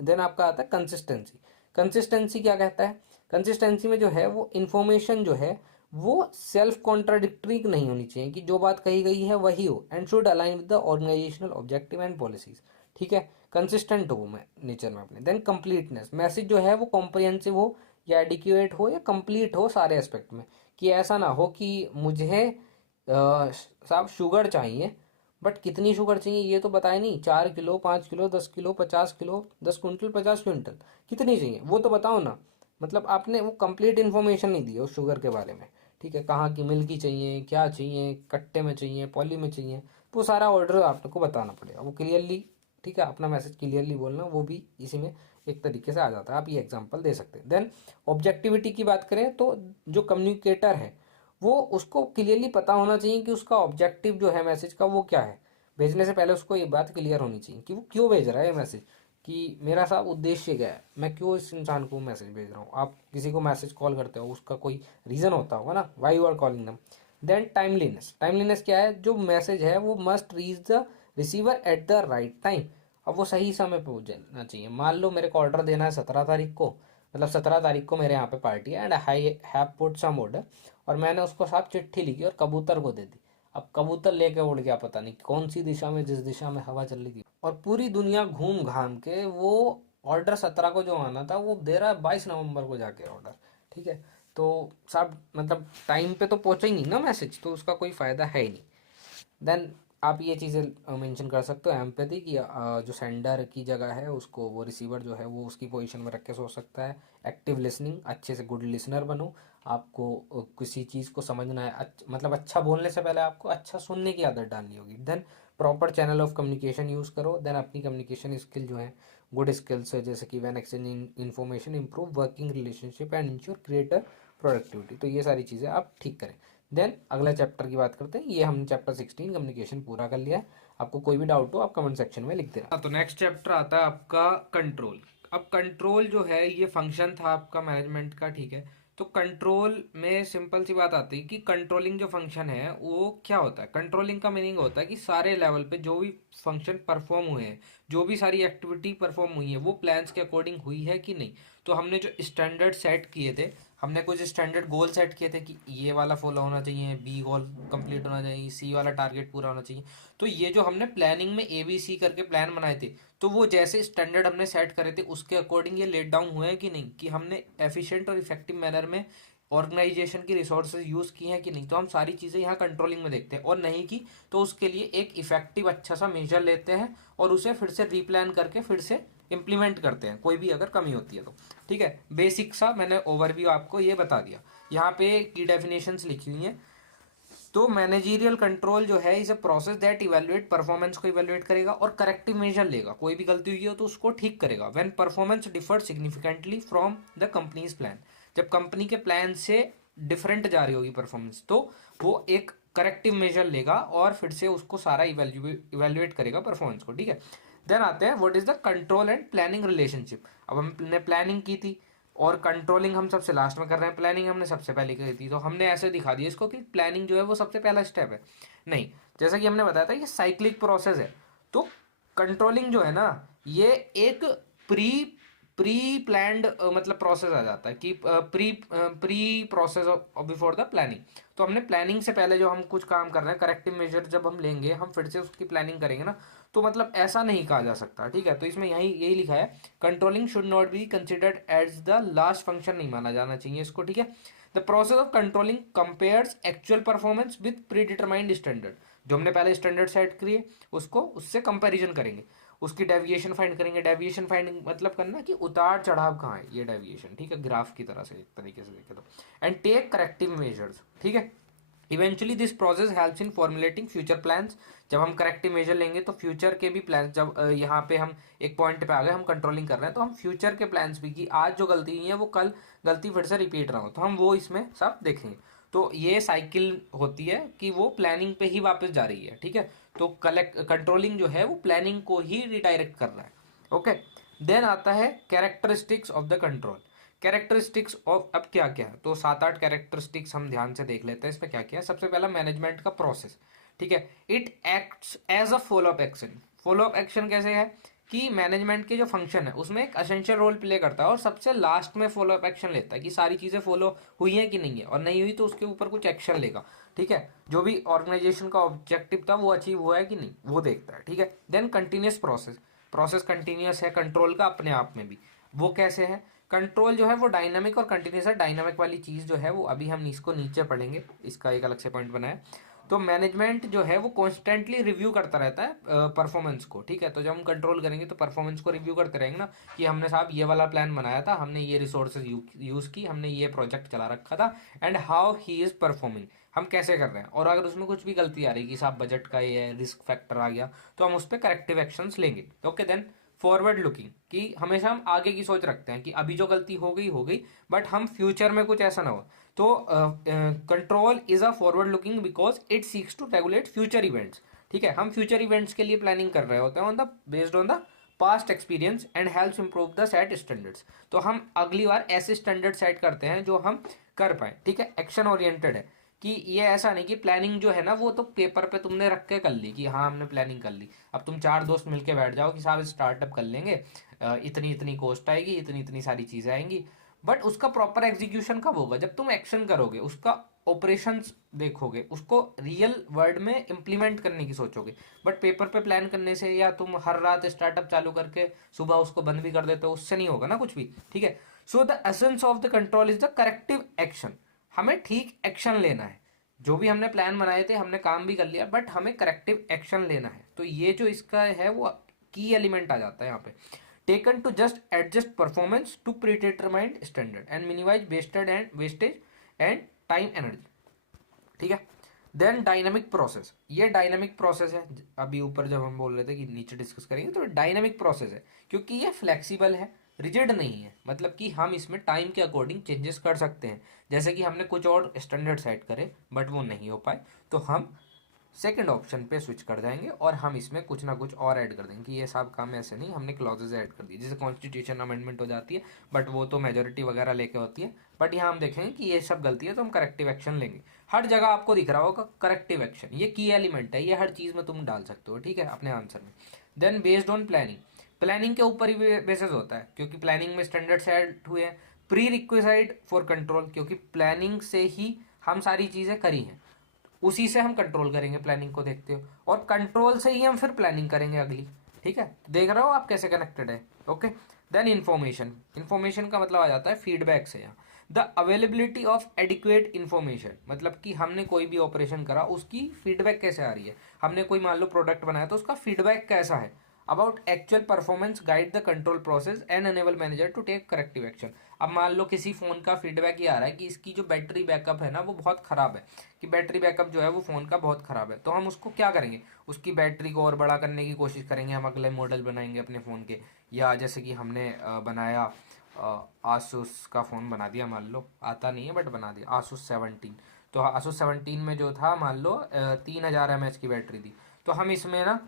देन आपका आता है कंसिस्टेंसी। कंसिस्टेंसी क्या कहता है, कंसिस्टेंसी में जो है वो इन्फॉर्मेशन जो है वो सेल्फ कॉन्ट्राडिक्टरी नहीं होनी चाहिए, कि जो बात कही गई है वही हो, and should align with the organisational objective and policies. ठीक है, कंसिस्टेंट हो मैं नेचर में अपने। देन कंप्लीटनेस, मैसेज जो है वो कॉम्प्रिहेंसिव हो या एडिक्यूएट हो या कंप्लीट हो सारे एस्पेक्ट में, कि ऐसा ना हो कि मुझे साहब शुगर चाहिए, बट कितनी शुगर चाहिए ये तो बताए नहीं, 4 kilo, 5 kilo, 10 kilo, 50 kilo, 10 quintal, 50 quintal, कितनी चाहिए वो तो बताओ ना। मतलब आपने वो कंप्लीट इन्फॉर्मेशन नहीं दी है उस शुगर के बारे में। ठीक है, कहाँ की मिल्की चाहिए, क्या चाहिए, कट्टे में चाहिए, पॉली में चाहिए, तो सारा ऑर्डर आपको बताना पड़ेगा वो क्लियरली। ठीक है, अपना मैसेज क्लियरली बोलना, वो भी इसी में एक तरीके से आ जाता है, आप ये एग्जांपल दे सकते हैं। देन ऑब्जेक्टिविटी की बात करें तो जो कम्युनिकेटर है वो उसको क्लियरली पता होना चाहिए कि उसका ऑब्जेक्टिव जो है मैसेज का वो क्या है। भेजने से पहले उसको ये बात क्लियर होनी चाहिए कि वो क्यों भेज रहा है ये मैसेज, कि मेरा साहब उद्देश्य क्या है, मैं क्यों इस इंसान को मैसेज भेज रहा हूँ। आप किसी को मैसेज कॉल करते हो उसका कोई रीज़न होता होगा ना, why you are calling them. Then timeliness, timeliness क्या है, जो मैसेज है वो must reach the receiver at the right time. अब वो सही समय पे पहुंचना चाहिए। मान लो मेरे को ऑर्डर देना है 17 तारीख को, मतलब 17 तारीख को मेरे यहाँ पे पार्टी है and I have put some order, और मैंने उसको साहब चिट्ठी लिखी और कबूतर को दे दी। अब कबूतर लेके उड़ गया पता नहीं कौन सी दिशा में, जिस दिशा में हवा चल रही थी, और पूरी दुनिया घूम घाम के वो ऑर्डर 17 को जो आना था वो दे रहा है 22 नवंबर को जाके ऑर्डर। ठीक है, तो साहब मतलब टाइम पे तो पहुंचा ही नहीं ना मैसेज, तो उसका कोई फ़ायदा है ही नहीं। देन आप ये चीज़ें मेंशन कर सकते हो एम्पैथी की, जो सेंडर की जगह है उसको वो रिसीवर जो है वो उसकी पोजीशन में रख के सोच सकता है। एक्टिव लिसनिंग, अच्छे से गुड लिसनर बनो। आपको किसी चीज़ को समझना है, मतलब अच्छा बोलने से पहले आपको अच्छा सुनने की आदत डालनी होगी। Then proper channel of communication use करो। देन अपनी कम्युनिकेशन स्किल जो है गुड स्किल्स है, जैसे कि when exchanging information, improve working relationship and ensure greater productivity, तो ये सारी चीज़ें आप ठीक करें। देन अगला चैप्टर की बात करते हैं। ये हमने चैप्टर 16 कम्युनिकेशन पूरा कर लिया है। आपको कोई भी डाउट हो आप कमेंट सेक्शन में लिख देना। तो नेक्स्ट चैप्टर आता है आपका कंट्रोल। अब कंट्रोल जो है ये फंक्शन था आपका मैनेजमेंट का। ठीक है, तो कंट्रोल में सिंपल सी बात आती है कि कंट्रोलिंग जो फंक्शन है वो क्या होता है। कंट्रोलिंग का मीनिंग होता है कि सारे लेवल पे जो भी फंक्शन परफॉर्म हुए हैं, जो भी सारी एक्टिविटी परफॉर्म हुई है वो प्लान्स के अकॉर्डिंग हुई है कि नहीं। तो हमने जो स्टैंडर्ड सेट किए थे, हमने कुछ स्टैंडर्ड गोल सेट किए थे कि ये वाला फॉलो होना चाहिए, बी गोल कंप्लीट होना चाहिए, सी वाला टारगेट पूरा होना चाहिए। तो ये जो हमने प्लानिंग में ABC करके प्लान बनाए थे, तो वो जैसे स्टैंडर्ड हमने सेट करे थे उसके अकॉर्डिंग ये लेट डाउन हुए हैं कि नहीं, कि हमने एफिशिएंट और इफेक्टिव मैनर में ऑर्गेनाइजेशन की रिसोर्सेज यूज़ की हैं कि नहीं। तो हम सारी चीज़ें यहाँ कंट्रोलिंग में देखते हैं, और नहीं की तो उसके लिए एक इफेक्टिव अच्छा सा मेजर लेते हैं और उसे फिर से रीप्लान करके फिर से इम्प्लीमेंट करते हैं, कोई भी अगर कमी होती है तो। ठीक है, बेसिक सा मैंने ओवरव्यू आपको ये बता दिया। यहाँ पे की डेफिनेशंस लिखी हुई हैं। तो मैनेजरियल कंट्रोल जो है इसे प्रोसेस दैट इवेल्युएट परफॉर्मेंस को इवेल्युएट करेगा और करेक्टिव मेजर लेगा, कोई भी गलती हुई हो तो उसको ठीक करेगा। When performance differ significantly from the companies plan, जब कंपनी के प्लान से डिफरेंट जा रही होगी परफॉर्मेंस, तो वो एक करेक्टिव मेजर लेगा और फिर से उसको सारा इवेल्युएट करेगा परफॉर्मेंस को। ठीक है, देन आते हैं what is the control and planning relationship. अब हमने प्लानिंग की थी और कंट्रोलिंग हम सबसे लास्ट में कर रहे हैं, प्लानिंग हमने सबसे पहले की थी, तो हमने ऐसे दिखा दिया इसको कि प्लानिंग जो है वो सबसे पहला स्टेप है। नहीं, जैसा कि हमने बताया था ये साइक्लिक प्रोसेस है। तो कंट्रोलिंग जो है ना ये एक प्री प्री प्लान्ड मतलब प्रोसेस आ जाता है, कि pre process before the planning. तो हमने प्लानिंग से पहले जो हम कुछ काम कर रहे हैं, करेक्टिव मेजर जब हम लेंगे, हम फिर से उसकी प्लानिंग करेंगे ना, तो मतलब ऐसा नहीं कहा जा सकता। ठीक है, तो इसमें यही लिखा है, controlling should not be considered as the last function, नहीं माना जाना चाहिए इसको। ठीक है, the process of controlling compares actual performance with predetermined standard. जो हमने पहले स्टैंडर्ड सेट किए उसको उससे कंपैरिजन करेंगे, उसकी डेविएशन फाइंड करेंगे। डेविएशन फाइंडिंग मतलब करना कि उतार चढ़ाव कहाँ है, ये डेविएशन। ठीक है, ग्राफ की तरह से एक तरीके से देखे तो, एंड टेक करेक्टिव मेजर्स। ठीक है, eventually this process helps in formulating future plans. जब हम करेक्टिव मेजर लेंगे तो फ्यूचर के भी प्लान्स, जब यहाँ पे हम एक पॉइंट पे आ गए, हम कंट्रोलिंग कर रहे हैं, तो हम फ्यूचर के प्लान्स भी, कि आज जो गलती हुई है वो कल गलती फिर से रिपीट रहा हो, तो हम वो इसमें सब देखेंगे। तो ये साइकिल होती है कि वो प्लानिंग पे ही वापस जा रही है, ठीक है। तो कंट्रोलिंग जो है वो प्लानिंग को ही रिडायरेक्ट कर रहा है। ओके, देन आता है characteristics of the control. Characteristics of, अब क्या क्या है, तो 7-8 कैरेक्टरिस्टिक्स हम ध्यान से देख लेते हैं इसमें क्या क्या है। सबसे पहला मैनेजमेंट का प्रोसेस, ठीक है। It acts as a follow up action. Follow up action कैसे है कि मैनेजमेंट के जो फंक्शन है उसमें एक असेंशियल रोल प्ले करता है और सबसे लास्ट में फॉलो अप एक्शन लेता है कि सारी चीज़ें फॉलो हुई हैं कि नहीं है, और नहीं हुई तो उसके ऊपर कुछ एक्शन लेगा, ठीक है। जो भी ऑर्गेनाइजेशन का ऑब्जेक्टिव था वो अचीव हुआ है कि नहीं वो देखता है, ठीक है। Then continuous process. Process continuous है कंट्रोल का अपने आप में भी। वो कैसे है, कंट्रोल जो है वो डायनामिक और कंटिन्यूस है। डायनामिक वाली चीज़ जो है वो अभी हम इसको नीचे पढ़ेंगे, इसका एक अलग से पॉइंट बनाया। तो मैनेजमेंट जो है वो कॉन्स्टेंटली रिव्यू करता रहता है परफॉर्मेंस को, ठीक है। तो जब हम कंट्रोल करेंगे तो परफॉर्मेंस को रिव्यू करते रहेंगे ना, कि हमने साहब ये वाला प्लान बनाया था, हमने ये रिसोर्सेज यूज़ की, हमने ये प्रोजेक्ट चला रखा था, and how he is performing, हम कैसे कर रहे हैं। और अगर उसमें कुछ भी गलती आ रही कि साहब बजट का ये है, रिस्क फैक्टर आ गया, तो हम उस पर करेक्टिव एक्शंस लेंगे। ओके, देन फॉरवर्ड लुकिंग, कि हमेशा हम आगे की सोच रखते हैं कि अभी जो गलती हो गई, बट हम फ्यूचर में कुछ ऐसा ना हो। तो control is a forward looking because it seeks to regulate future events, ठीक है। हम फ्यूचर इवेंट्स के लिए प्लानिंग कर रहे होते हैं on the based on the past experience and helps improve the set standards. तो हम अगली बार ऐसे स्टैंडर्ड सेट करते हैं जो हम कर पाए, ठीक है। एक्शन ओरिएंटेड है कि ये ऐसा नहीं कि प्लानिंग जो है ना वो तो पेपर पे तुमने रख के कर ली कि हाँ हमने प्लानिंग कर ली, अब तुम 4 दोस्त मिलके बैठ जाओ कि साहब स्टार्टअप कर लेंगे, इतनी इतनी कॉस्ट आएगी, इतनी इतनी सारी चीज़ें आएंगी, बट उसका प्रॉपर एग्जीक्यूशन कब होगा, जब तुम एक्शन करोगे, उसका ऑपरेशंस देखोगे, उसको रियल वर्ल्ड में इम्प्लीमेंट करने की सोचोगे। बट पेपर पे प्लान करने से या तुम हर रात स्टार्टअप चालू करके सुबह उसको बंद भी कर देते हो, उससे नहीं होगा ना कुछ भी, ठीक है। So the essence of the control is the corrective action. हमें ठीक एक्शन लेना है, जो भी हमने प्लान बनाए थे हमने काम भी कर लिया, बट हमें करेक्टिव एक्शन लेना है। तो ये जो इसका है वो की एलिमेंट आ जाता है यहाँ पे। Taken to just adjust performance to predetermined standard and minimise wastage and time energy, ठीक है। देन डायनामिक प्रोसेस, ये डायनामिक प्रोसेस है। अभी ऊपर जब हम बोल रहे थे कि नीचे डिस्कस करेंगे, तो डायनामिक प्रोसेस है क्योंकि ये फ्लेक्सिबल है, रिजिड नहीं है। मतलब कि हम इसमें टाइम के अकॉर्डिंग चेंजेस कर सकते हैं। जैसे कि हमने कुछ और स्टैंडर्ड सेट करे बट वो नहीं हो पाए, तो हम सेकंड ऑप्शन पे स्विच कर जाएंगे और हम इसमें कुछ ना कुछ और ऐड कर देंगे कि ये सब काम ऐसे नहीं, हमने क्लॉजेज ऐड कर दी, जैसे कॉन्स्टिट्यूशन अमेंडमेंट हो जाती है, बट वो तो मेजोरिटी वगैरह लेके होती है। बट यहाँ हम देखेंगे कि ये सब गलती है तो हम करेक्टिव एक्शन लेंगे। हर जगह आपको दिख रहा होगा करेक्टिव एक्शन, ये की एलिमेंट है, ये हर चीज़ में तुम डाल सकते हो, ठीक है, अपने आंसर में। Then based on planning, planning के ऊपर ही बेसिस होता है क्योंकि प्लानिंग में स्टैंडर्ड सेट हुए हैं। प्री रिक्विसाइड फॉर कंट्रोल, क्योंकि प्लानिंग से ही हम सारी चीज़ें करी हैं, उसी से हम कंट्रोल करेंगे प्लानिंग को देखते हो, और कंट्रोल से ही हम फिर प्लानिंग करेंगे अगली, ठीक है। देख रहे हो आप कैसे कनेक्टेड है। ओके, देन इन्फॉर्मेशन, इन्फॉर्मेशन का मतलब आ जाता है फीडबैक से यहाँ। The availability of adequate information, मतलब कि हमने कोई भी ऑपरेशन करा उसकी फीडबैक कैसे आ रही है, हमने कोई मान लो प्रोडक्ट बनाया तो उसका फीडबैक कैसा है about actual performance, guide the control process and enable manager to take corrective action. अब मान लो किसी फ़ोन का फीडबैक ये आ रहा है कि इसकी जो बैटरी बैकअप है ना वो बहुत ख़राब है, कि बैटरी बैकअप जो है वो फ़ोन का बहुत ख़राब है, तो हम उसको क्या करेंगे, उसकी बैटरी को और बड़ा करने की कोशिश करेंगे, हम अगले मॉडल बनाएंगे अपने फ़ोन के। या जैसे कि हमने बनाया आसूस का फ़ोन बना दिया, मान लो आता नहीं है बट बना दिया आसूस 17। तो आसूस 17 में जो था मान लो 3000 mAh की बैटरी थी, तो हम इसमें ना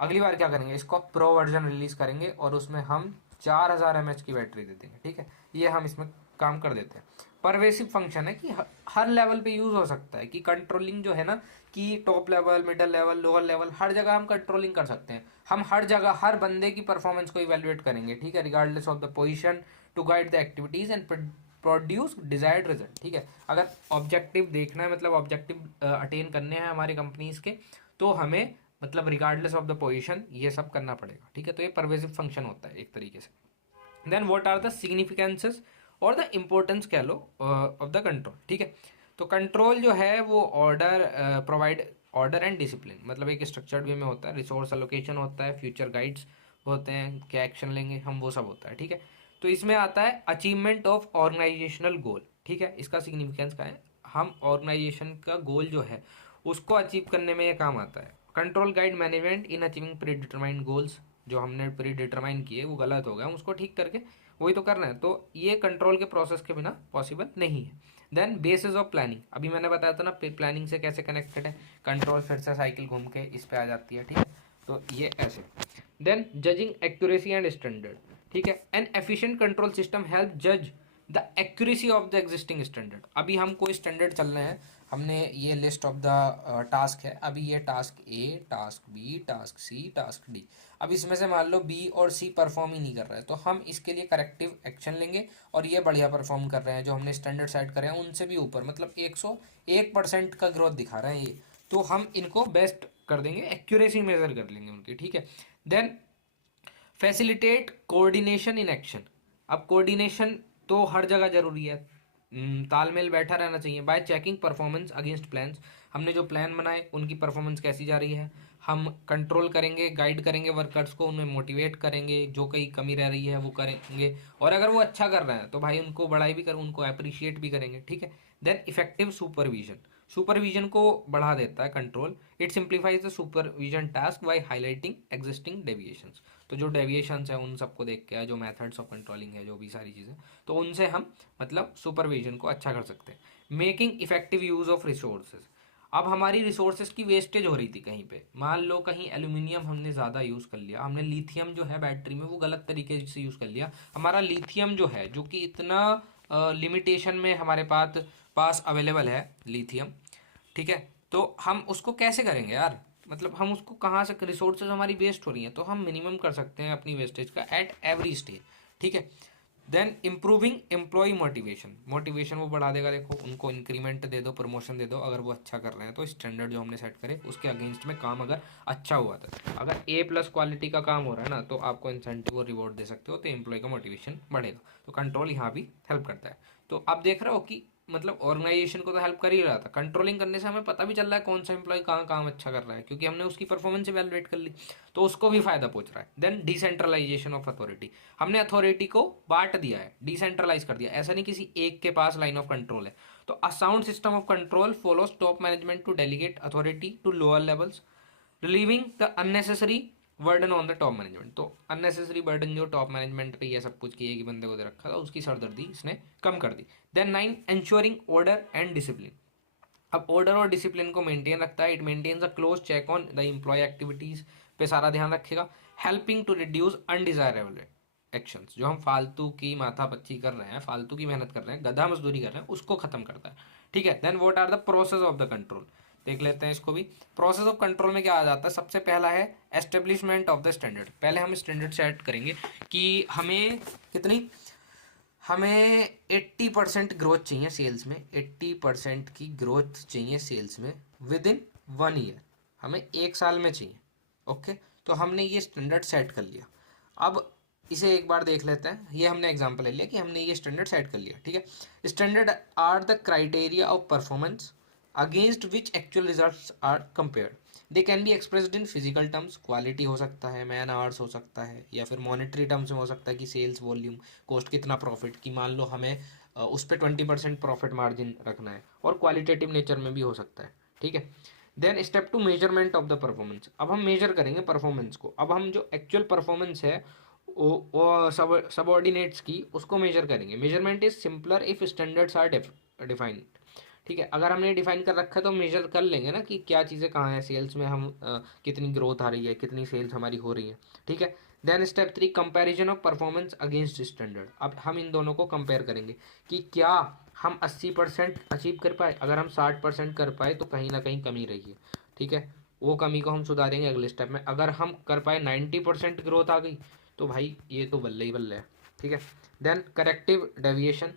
अगली बार क्या करेंगे, इसको प्रो वर्जन रिलीज़ करेंगे और उसमें हम 4000 mAh की बैटरी दे देंगे, ठीक है। ये हम इसमें काम कर देते हैं। परवेसिव फंक्शन है कि हर लेवल पे यूज़ हो सकता है, कि कंट्रोलिंग जो है ना, कि top level, middle level, lower level, हर जगह हम कंट्रोलिंग कर सकते हैं। हम हर जगह हर बंदे की परफॉर्मेंस को इवेलुएट करेंगे, ठीक है, regardless of the position, to guide the activities and produce desired result, ठीक है। अगर ऑब्जेक्टिव देखना है, मतलब ऑब्जेक्टिव अटेन करने हैं हमारे कंपनीज के, तो हमें मतलब रिगार्डलेस ऑफ द पोजीशन ये सब करना पड़ेगा, ठीक है। तो ये परवेसिव फंक्शन होता है एक तरीके से। Then what are the significances और द इम्पोर्टेंस कह लो ऑफ द कंट्रोल, ठीक है। तो कंट्रोल जो है वो order provide order and discipline, मतलब एक स्ट्रक्चर्ड वे में होता है, रिसोर्स एलोकेशन होता है, फ्यूचर गाइड्स होते हैं, क्या एक्शन लेंगे हम, वो सब होता है, ठीक है। तो इसमें आता है अचीवमेंट ऑफ ऑर्गेनाइजेशनल गोल, ठीक है। इसका सिग्निफिकेंस क्या है, हम ऑर्गेनाइजेशन का गोल जो है उसको अचीव करने में ये काम आता है। Control guide management in achieving pre determined goals, जो हमने प्री डिटरमाइन किए वो गलत हो गया, हम उसको ठीक करके वही तो करना है, तो ये कंट्रोल के प्रोसेस के बिना पॉसिबल नहीं है। देन बेसिस ऑफ प्लानिंग, अभी मैंने बताया था ना प्लानिंग से कैसे कनेक्टेड है, कंट्रोल फिर से साइकिल घूम के इस पे आ जाती है, ठीक है, तो ये ऐसे। Then judging accuracy and standard, ठीक है, an efficient control system help जज the accuracy of the existing standard. अभी हम कोई स्टैंडर्ड चल रहे हैं, हमने ये लिस्ट ऑफ द टास्क है, अभी ये टास्क ए, टास्क बी, टास्क सी, टास्क डी, अब इसमें से मान लो बी और सी परफॉर्म ही नहीं कर रहे हैं, तो हम इसके लिए करेक्टिव एक्शन लेंगे, और ये बढ़िया परफॉर्म कर रहे हैं, जो हमने स्टैंडर्ड सेट करे हैं उनसे भी ऊपर, मतलब 101% का ग्रोथ दिखा रहे हैं ये, तो हम इनको बेस्ट कर देंगे, एक्यूरेसी मेजर कर लेंगे उनकी, ठीक है। Then facilitate coordination in action, अब कोऑर्डिनेशन तो हर जगह जरूरी है, तालमेल बैठा रहना चाहिए। By checking performance against plans, हमने जो प्लान बनाए उनकी परफॉर्मेंस कैसी जा रही है, हम कंट्रोल करेंगे, गाइड करेंगे वर्कर्स को, उन्हें मोटिवेट करेंगे, जो कहीं कमी रह रही है वो करेंगे, और अगर वो अच्छा कर रहे हैं तो भाई उनको बढ़ाई भी कर, उनको अप्रिशिएट भी करेंगे, ठीक है। देन इफेक्टिव सुपरविजन, सुपरविजन को बढ़ा देता है control, it simplifies the supervision task by highlighting existing deviations, तो जो डेविएशंस है उन सबको देख के, जो मेथड्स ऑफ कंट्रोलिंग है, जो भी सारी चीज़ें, तो उनसे हम मतलब सुपरविजन को अच्छा कर सकते हैं। Making effective use of resources, अब हमारी रिसोर्सेज की वेस्टेज हो रही थी कहीं पे, मान लो कहीं एल्यूमिनियम हमने ज़्यादा यूज़ कर लिया, हमने लिथियम जो है बैटरी में वो गलत तरीके से यूज़ कर लिया, हमारा लिथियम जो है जो कि इतना लिमिटेशन में हमारे पास अवेलेबल है लिथियम, ठीक है, तो हम उसको कैसे करेंगे यार, मतलब हम उसको कहाँ से, रिसोर्सेज हमारी वेस्ट हो रही हैं, तो हम मिनिमम कर सकते हैं अपनी वेस्टेज का एट एवरी स्टेज, ठीक है। Then improving employee motivation, motivation वो बढ़ा देगा, देखो उनको इंक्रीमेंट दे दो, प्रमोशन दे दो, अगर वो अच्छा कर रहे हैं तो स्टैंडर्ड जो हमने सेट करे उसके अगेंस्ट में काम अगर अच्छा हुआ था, अगर A+ क्वालिटी का काम हो रहा है ना, तो आपको इंसेंटिव और रिवॉर्ड दे सकते हो, तो एम्प्लॉय का मोटिवेशन बढ़ेगा, तो कंट्रोल यहाँ भी हेल्प करता है। तो आप देख रहे हो कि मतलब ऑर्गेनाइजेशन को तो हेल्प कर ही रहा था, कंट्रोलिंग करने से हमें पता भी चल रहा है कौन सा एम्प्लॉय कहाँ काम अच्छा कर रहा है, क्योंकि हमने उसकी परफॉर्मेंस इवैल्यूएट कर ली, तो उसको भी फायदा पहुंच रहा है। देन डिसेंट्रलाइजेशन ऑफ अथॉरिटी, हमने अथॉरिटी को बांट दिया है, डिसेंट्रलाइज कर दिया, ऐसा नहीं किसी एक के पास लाइन ऑफ कंट्रोल है, तो a sound system of control follows top management to delegate authority to lower levels, relieving the unnecessary burden on the top management, तो अननेसेसरी बर्डन जो टॉप मैनेजमेंट पे ये सब कुछ किए कि बंदे को दे रखा था, उसकी सरदर्दी इसने कम कर दी। Then 9 ensuring order and discipline, अब ऑर्डर और डिसिप्लिन को मेंटेन रखता है, it maintains a close check on the employ activities पे सारा ध्यान रखेगा, helping to reduce undesirable actions, जो हम फालतू की माथापच्ची कर रहे हैं, फालतू की मेहनत कर रहे हैं, गधा मजदूरी कर रहे हैं, उसको खत्म करता है, ठीक है। Then what are the process of the control, देख लेते हैं इसको भी। प्रोसेस ऑफ कंट्रोल में क्या आ जाता है, सबसे पहला है एस्टेब्लिशमेंट ऑफ द स्टैंडर्ड, पहले हम स्टैंडर्ड सेट करेंगे कि हमें कितनी, हमें 80% ग्रोथ चाहिए सेल्स में, 80% की ग्रोथ चाहिए सेल्स में विद इन 1 ईयर, हमें 1 साल में चाहिए, ओके, तो हमने ये स्टैंडर्ड सेट कर लिया। अब इसे एक बार देख लेते हैं, ये हमने एग्जांपल ले लिया कि हमने ये स्टैंडर्ड सेट कर लिया, ठीक है। Standard are the criteria of performance against which actual results are compared, they can be expressed in physical terms, quality हो सकता है, मैन आवर्स हो सकता है, या फिर मॉनेटरी टर्म्स में हो सकता है कि सेल्स वॉल्यूम, कॉस्ट कितना प्रॉफिट की, मान लो हमें उस पर 20% प्रॉफिट मार्जिन रखना है, और क्वालिटेटिव नेचर में भी हो सकता है, ठीक है। Then step two measurement of the performance, अब हम मेजर करेंगे परफॉर्मेंस को, अब हम जो एक्चुअल परफॉर्मेंस है वो सबऑर्डिनेट्स की उसको मेजर करेंगे। Measurement is simpler if standards are defined, ठीक है, अगर हमने डिफाइन कर रखा है तो मेजर कर लेंगे ना कि क्या चीज़ें कहाँ हैं, सेल्स में हम कितनी ग्रोथ आ रही है, कितनी सेल्स हमारी हो रही है, ठीक है। Then step 3 comparison of performance against standard, अब हम इन दोनों को कंपेयर करेंगे कि क्या हम 80% अचीव कर पाए, अगर हम 60% कर पाए तो कहीं ना कहीं कमी रही है, ठीक है, वो कमी को हम सुधारेंगे अगले स्टेप में, अगर हम कर पाए 90% ग्रोथ आ गई तो भाई ये तो बल्ले ही बल्ले है, ठीक है। देन करेक्टिव डेविएशन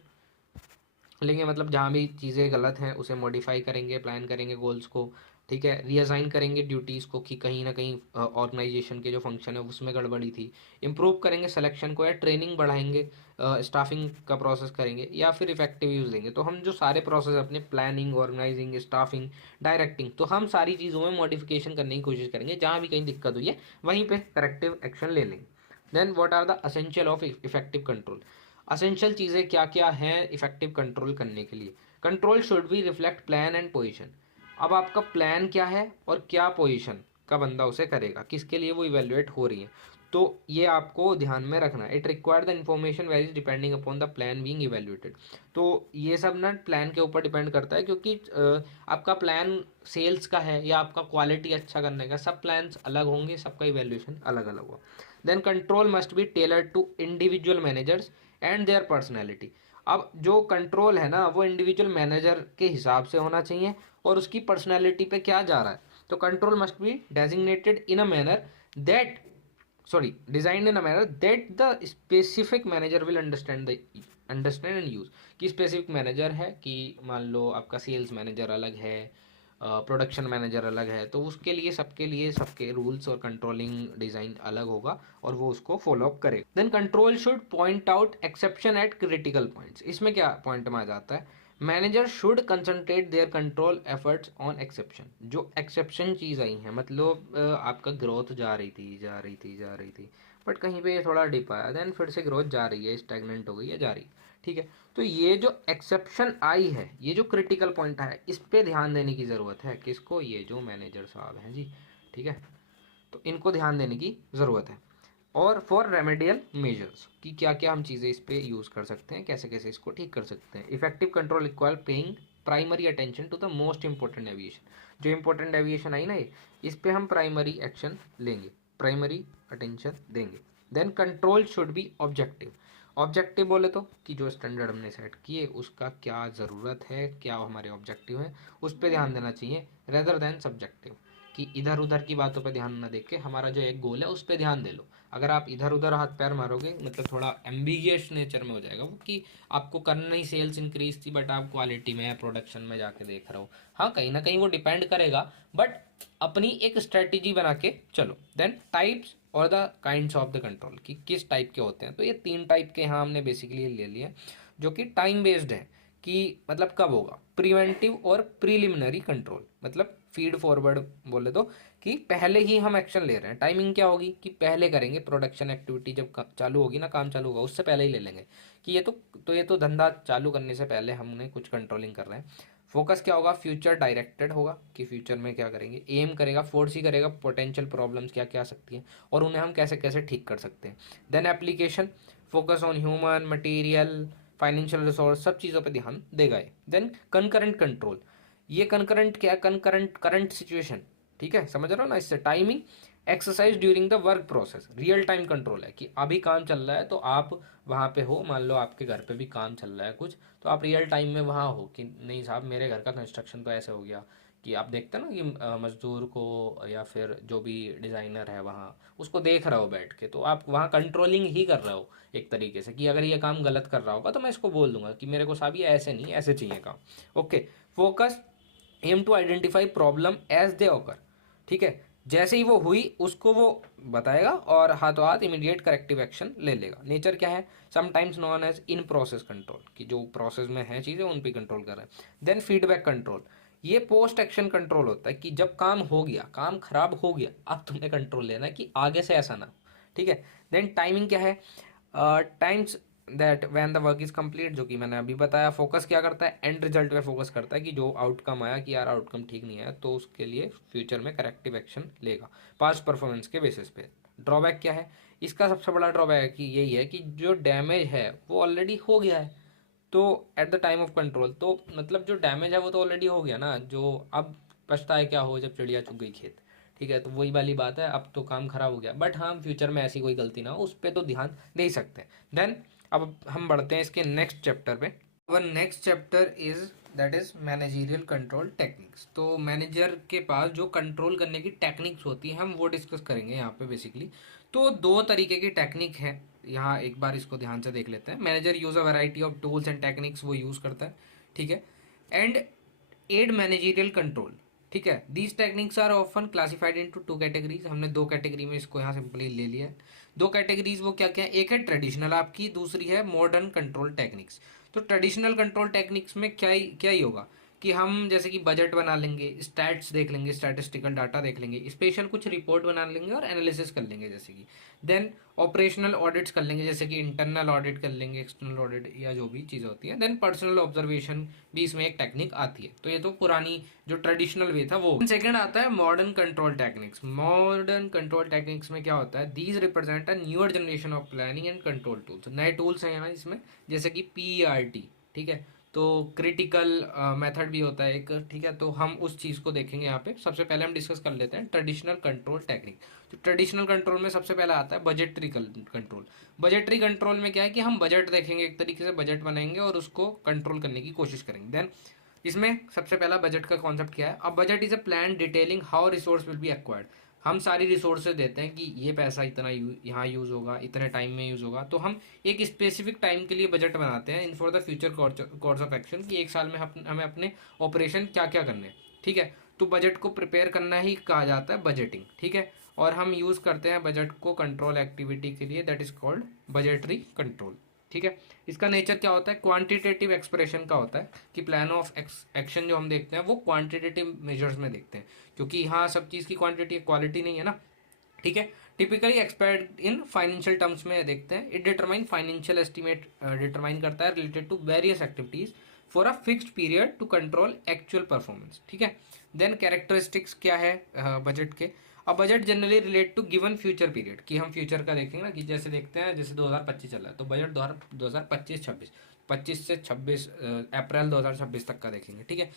लेंगे, मतलब जहाँ भी चीज़ें गलत हैं उसे मॉडिफाई करेंगे, प्लान करेंगे गोल्स को, ठीक है, रीअसाइन करेंगे ड्यूटीज़ को कि कहीं ना कहीं ऑर्गेनाइजेशन के जो फंक्शन है उसमें गड़बड़ी थी, इंप्रूव करेंगे सिलेक्शन को या ट्रेनिंग बढ़ाएंगे, स्टाफिंग का प्रोसेस करेंगे, या फिर इफेक्टिव यूज़ देंगे, तो हम जो सारे प्रोसेस अपने प्लानिंग, ऑर्गेनाइजिंग, स्टाफिंग, डायरेक्टिंग, तो हम सारी चीज़ों में मॉडिफिकेशन करने की कोशिश करेंगे, जहाँ भी कहीं दिक्कत हुई है वहीं पर करेक्टिव एक्शन ले लेंगे। Then what are the essential of effective control, essential चीज़ें क्या क्या हैं इफेक्टिव कंट्रोल करने के लिए। Control should be reflect plan and position, अब आपका प्लान क्या है और क्या पोजीशन का बंदा उसे करेगा, किसके लिए वो इवेल्युएट हो रही है, तो ये आपको ध्यान में रखना है। It require the information varies depending upon the plan being evaluated. तो ये सब ना प्लान के ऊपर डिपेंड करता है, क्योंकि आपका प्लान सेल्स का है या आपका क्वालिटी अच्छा करने का, सब प्लान्स अलग होंगे, सबका इवेल्यूएशन अलग अलग होगा। Then control must be tailored to individual managers and their personality. अब जो कंट्रोल है ना वो इंडिविजुअल मैनेजर के हिसाब से होना चाहिए और उसकी पर्सनैलिटी पे क्या जा रहा है। तो control must B designated in a manner that designed in a manner that the specific manager will understand and use। कि स्पेसिफिक मैनेजर है, कि मान लो आपका सेल्स मैनेजर अलग है, प्रोडक्शन मैनेजर अलग है, तो उसके लिए सबके रूल्स और कंट्रोलिंग डिज़ाइन अलग होगा और वो उसको फॉलो अप करे। Then control should point out exception at critical points. इसमें क्या पॉइंट में आ जाता है, manager should concentrate their control efforts on exception. जो एक्सेप्शन चीज़ आई है, मतलब आपका ग्रोथ जा रही थी बट कहीं पे ये थोड़ा डिप आया, देन फिर से ग्रोथ जा रही है, स्टैग्नेंट हो गई है, जा रही है, ठीक है। तो ये जो एक्सेप्शन आई है, ये जो क्रिटिकल पॉइंट है, इस पे ध्यान देने की ज़रूरत है। किसको? ये जो मैनेजर साहब हैं जी, ठीक है, तो इनको ध्यान देने की ज़रूरत है। और फॉर रेमेडियल मेजर्स, कि क्या क्या हम चीज़ें इस पे यूज़ कर सकते हैं, कैसे कैसे इसको ठीक कर सकते हैं। Effective control require paying primary attention to the most important deviation. जो इंपॉर्टेंट डेविएशन आई ना ये, इस पे हम प्राइमरी एक्शन लेंगे, प्राइमरी अटेंशन देंगे। Then control should be objective. Objective बोले तो कि जो स्टैंडर्ड हमने सेट किए उसका क्या ज़रूरत है, क्या हमारे ऑब्जेक्टिव है, उस पर ध्यान देना चाहिए, रेदर देन सब्जेक्टिव। कि इधर उधर की बातों पे ध्यान ना दे के हमारा जो एक गोल है उस पर ध्यान दे लो। अगर आप इधर उधर हाथ पैर मारोगे, मतलब थोड़ा एम्बिगियस नेचर में हो जाएगा वो, कि आपको करना ही सेल्स इंक्रीज थी बट आप क्वालिटी में या प्रोडक्शन में जाके देख रहे हो। हाँ, कहीं ना कहीं वो डिपेंड करेगा, बट अपनी एक स्ट्रेटेजी बना के चलो। देन टाइप्स और the kinds of the control, कि किस टाइप के होते हैं। तो ये 3 टाइप के यहाँ हमने बेसिकली ले लिए, जो कि टाइम बेस्ड है, कि मतलब कब होगा। प्रिवेंटिव और प्रीलिमिनरी कंट्रोल, मतलब फीड फॉरवर्ड बोले तो कि पहले ही हम एक्शन ले रहे हैं। टाइमिंग क्या होगी कि पहले करेंगे, प्रोडक्शन एक्टिविटी जब चालू होगी ना, काम चालू होगा, उससे पहले ही ले लेंगे कि ये तो धंधा चालू करने से पहले हमने कुछ कंट्रोलिंग कर रहे हैं। फोकस क्या होगा? फ्यूचर डायरेक्टेड होगा, कि फ्यूचर में क्या करेंगे। एम करेगा, फोर्सी करेगा पोटेंशियल प्रॉब्लम्स क्या क्या आ सकती हैं और उन्हें हम कैसे कैसे ठीक कर सकते हैं। Then application, focus on human material financial resource, सब चीज़ों पे ध्यान देगा ये। देन कंकरेंट कंट्रोल, ये कंकरेंट क्या? कंकरेंट करंट सिचुएशन, ठीक है, समझ रहे हो ना। इससे timing exercise during the work process, real time control है, कि अभी काम चल रहा है तो आप वहाँ पे हो, मान लो आपके घर पे भी काम चल रहा है कुछ, तो आप रियल टाइम में वहाँ हो कि नहीं साहब मेरे घर का कंस्ट्रक्शन तो ऐसे हो गया। कि आप देखते हैं ना कि मजदूर को या फिर जो भी डिज़ाइनर है वहाँ, उसको देख रहे हो बैठ के, तो आप वहाँ कंट्रोलिंग ही कर रहे हो एक तरीके से, कि अगर ये काम गलत कर रहा होगा तो मैं इसको बोल दूंगा कि मेरे को साहब ये ऐसे नहीं, ऐसे चाहिए काम। Okay. Focus aim to identify problem as they occur, ठीक है, जैसे ही वो हुई उसको वो बताएगा और हाथों हाथ इमीडिएट करेक्टिव एक्शन ले लेगा। नेचर क्या है? Sometimes known as in process control, कि जो प्रोसेस में है चीज़ें उन पे कंट्रोल कर रहे हैं। देन फीडबैक कंट्रोल, ये पोस्ट एक्शन कंट्रोल होता है, कि जब काम हो गया, काम खराब हो गया, अब तुम्हें कंट्रोल लेना है कि आगे से ऐसा ना हो, ठीक है। देन टाइमिंग क्या है? Times that when the work is complete, जो कि मैंने अभी बताया। फोकस क्या करता है? एंड रिजल्ट पे फोकस करता है, कि जो आउटकम आया कि यार आउटकम ठीक नहीं है तो उसके लिए फ्यूचर में करेक्टिव एक्शन लेगा पास्ट परफॉर्मेंस के बेसिस पे। ड्रॉबैक क्या है? इसका सबसे बड़ा ड्रॉबैक कि यही है कि जो डैमेज है वो ऑलरेडी हो गया है, तो at the time of control, तो मतलब जो डैमेज है वो तो ऑलरेडी हो गया ना, जो अब पछताए क्या हो जब चिड़िया चुग गई खेत, ठीक है। तो वही वाली बात है, अब तो काम खराब हो गया, बट हाँ फ्यूचर में ऐसी कोई गलती ना हो उस पर तो ध्यान दे ही सकते हैं। देन अब हम बढ़ते हैं इसके नेक्स्ट चैप्टर पे। Our next chapter is that is managerial control techniques. तो मैनेजर के पास जो कंट्रोल करने की टेक्निक्स होती हैं हम वो डिस्कस करेंगे यहाँ पे बेसिकली। तो 2 तरीके की टेक्निक है यहाँ, एक बार इसको ध्यान से देख लेते हैं। Manager use a variety of tools and techniques, वो यूज करता है, ठीक है, एंड एड मैनेजरियल कंट्रोल, ठीक है। These techniques are often classified into 2 categories. हमने 2 कैटेगरी में इसको यहाँ सिंपली ले लिया है। 2 कैटेगरीज वो क्या क्या है? एक है ट्रेडिशनल आपकी, दूसरी है मॉडर्न कंट्रोल टेक्निक्स। तो ट्रेडिशनल कंट्रोल टेक्निक्स में क्या ही होगा कि हम जैसे कि बजट बना लेंगे, स्टैट्स देख लेंगे, स्टैटिस्टिकल डाटा देख लेंगे, स्पेशल कुछ रिपोर्ट बना लेंगे और एनालिसिस कर लेंगे जैसे कि। देन ऑपरेशनल ऑडिट्स कर लेंगे, जैसे कि इंटरनल ऑडिट कर लेंगे, एक्सटर्नल ऑडिट या जो भी चीज़ होती है। देन पर्सनल ऑब्जर्वेशन भी इसमें एक टेक्निक आती है। तो ये तो पुरानी जो ट्रेडिशनल वे था वो। सेकंड आता है modern control techniques. Modern control techniques में क्या होता है, these represent a newer generation of planning and control tools. नए टूल्स हैं यहाँ इसमें, जैसे कि PERT, ठीक है। तो क्रिटिकल मेथड भी होता है एक, ठीक है। तो हम उस चीज़ को देखेंगे यहाँ पे। सबसे पहले हम डिस्कस कर लेते हैं ट्रेडिशनल कंट्रोल टेक्निक। तो ट्रेडिशनल कंट्रोल में सबसे पहला आता है बजटरी कंट्रोल। बजटरी कंट्रोल में क्या है कि हम बजट देखेंगे, एक तरीके से बजट बनाएंगे और उसको कंट्रोल करने की कोशिश करेंगे। देन इसमें सबसे पहला बजट का कॉन्सेप्ट क्या है, अब budget is a plan detailing how resource will be acquired. हम सारी रिसोर्सेज देते हैं कि ये पैसा इतना यहाँ यूज़ होगा, इतने टाइम में यूज़ होगा। तो हम एक स्पेसिफिक टाइम के लिए बजट बनाते हैं in for the future course of action, कि एक साल में हमें अपने ऑपरेशन क्या क्या करने हैं, ठीक है। तो बजट को प्रिपेयर करना ही कहा जाता है बजटिंग, ठीक है। और हम यूज़ करते हैं बजट को कंट्रोल एक्टिविटी के लिए, that is called budgetary control, ठीक है। इसका नेचर क्या होता है, क्वांटिटेटिव एक्सप्रेशन का होता है, कि प्लान ऑफ एक्शन जो हम देखते हैं वो क्वांटिटेटिव मेजर्स में देखते हैं, क्योंकि यहाँ सब चीज़ की क्वांटिटी क्वालिटी नहीं है ना, ठीक है। Typically expect in financial terms में देखते हैं। It determine financial estimate, determine करता है related to various activities for a fixed period to control actual performance, ठीक है। देन कैरेक्टरिस्टिक्स क्या है बजट के, अब budget generally relate to given future period, कि हम फ्यूचर का देखेंगे ना, कि जैसे देखते हैं जैसे 2025 चल रहा है तो बजट 2025-26, 25 से 26 अप्रैल 2026 तक का देखेंगे, ठीक है।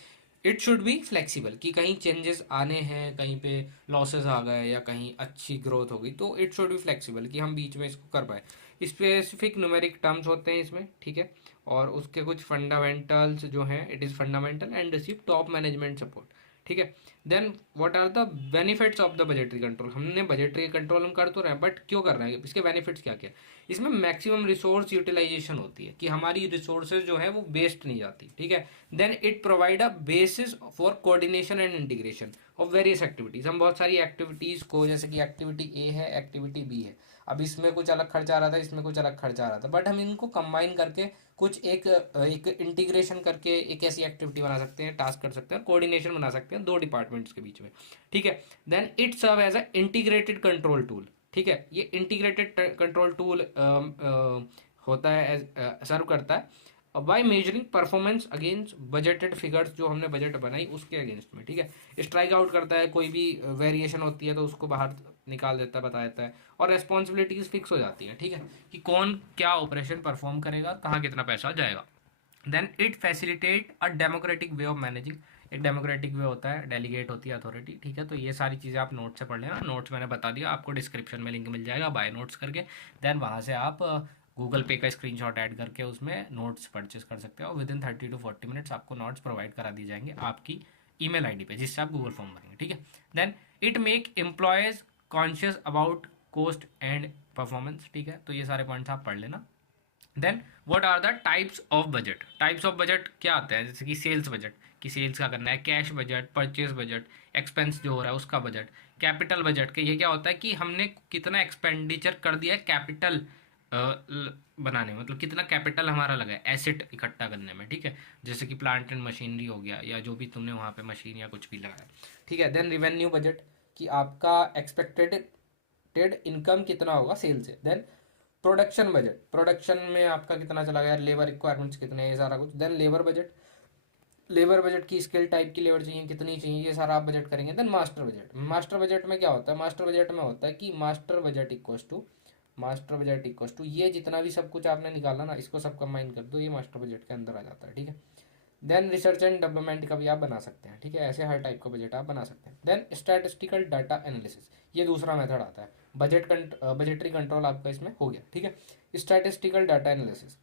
इट शुड बी फ्लेक्सिबल, कि कहीं चेंजेस आने हैं, कहीं पे लॉसेस आ गए या कहीं अच्छी ग्रोथ हो गई, तो इट शुड बी फ्लेक्सिबल, कि हम बीच में इसको कर पाए। स्पेसिफिक न्यूमेरिक टर्म्स होते हैं इसमें, ठीक है। और उसके कुछ फंडामेंटल्स जो हैं, it is fundamental and receive top management support, ठीक है। Then what are the benefits of the budgetary control. हमने बजटरी कंट्रोल हम कर तो रहे हैं, बट क्यों कर रहे हैं, इसके बेनिफिट्स क्या क्या। इसमें मैक्सिमम रिसोर्स यूटिलाइजेशन होती है, कि हमारी रिसोर्सेज जो है वो वेस्ट नहीं जाती, ठीक है। Then it provide a basis for coordination and integration of various activities. हम बहुत सारी एक्टिविटीज़ को, जैसे कि एक्टिविटी ए है, एक्टिविटी बी है, अब इसमें कुछ अलग खर्चा आ रहा था, इसमें कुछ अलग खर्चा आ रहा था, बट हम इनको कंबाइन करके कुछ एक इंटीग्रेशन करके एक ऐसी एक्टिविटी बना सकते हैं, टास्क कर सकते हैं, कोऑर्डिनेशन बना सकते हैं दो डिपार्टमेंट्स के बीच में, ठीक है। Then it serve as a integrated control tool, ठीक है। ये इंटीग्रेटेड कंट्रोल टूल होता है, सर्व करता है by measuring performance against budgeted figures, जो हमने बजट बनाई उसके अगेंस्ट में, ठीक है। स्ट्राइक आउट करता है, कोई भी वेरिएशन होती है तो उसको बाहर निकाल देता है, बता देता है। और रेस्पॉन्सिबिलिटीज फिक्स हो जाती है, ठीक है, कि कौन क्या ऑपरेशन परफॉर्म करेगा, कहाँ कितना पैसा जाएगा। Then it facilitate a democratic way of managing. एक डेमोक्रेटिक वे होता है, डेलीगेट होती है अथॉरिटी, ठीक है। तो ये सारी चीज़ें आप नोट से पढ़ लेना, नोट्स मैंने बता दिया आपको, डिस्क्रिप्शन में लिंक मिल जाएगा बाय नोट्स करके। देन वहाँ से आप गूगल पे का स्क्रीनशॉट ऐड करके उसमें नोट्स परचेस कर सकते हो, और विद इन 30 to 40 मिनट्स आपको नोट्स प्रोवाइड करा दी जाएंगे आपकी ईमेल आईडी पे, जिससे आप गूगल फॉर्म भरेंगे, ठीक है। Then it make employees conscious about cost and performance, ठीक है। तो ये सारे पॉइंट्स आप पढ़ लेना। Then what are the types of budget. Types of budget क्या आते हैं, जैसे कि सेल्स बजट, कि सेल्स का करना है, cash budget, purchase budget, expense जो हो रहा है उसका बजट, कैपिटल बजट के ये क्या होता है कि हमने कितना एक्सपेंडिचर कर दिया है कैपिटल बनाने में, मतलब कितना कैपिटल हमारा लगा है एसेट इकट्ठा करने में, ठीक है। जैसे कि प्लांट एंड मशीनरी हो गया, या जो भी तुमने वहाँ पे मशीन या कुछ भी लगाया, ठीक है। देन रिवेन्यू बजट, कि आपका एक्सपेक्टेड इनकम कितना होगा सेल से। देन प्रोडक्शन बजट, प्रोडक्शन में आपका कितना चला गया, लेबर रिक्वायरमेंट्स कितने, ये सारा कुछ। Then labour budget, labour budget की स्किल टाइप की लेबर चाहिए, कितनी चाहिए, ये सारा आप बजट करेंगे। Then master budget, master budget में क्या होता है, मास्टर बजट में होता है कि मास्टर बजट इक्वस टू ये जितना भी सब कुछ आपने निकाला ना, इसको सब कंबाइन कर दो, ये मास्टर बजट के अंदर आ जाता है, ठीक है। देन रिसर्च एंड डेवलपमेंट का भी आप बना सकते हैं, ठीक है। ऐसे हर टाइप का बजट आप बना सकते हैं। देन स्टैटिस्टिकल डाटा एनालिसिस, ये दूसरा मेथड आता है। बजटरी कंट्रोल आपका इसमें हो गया, ठीक है। स्टैटिस्टिकल डाटा एनालिसिस,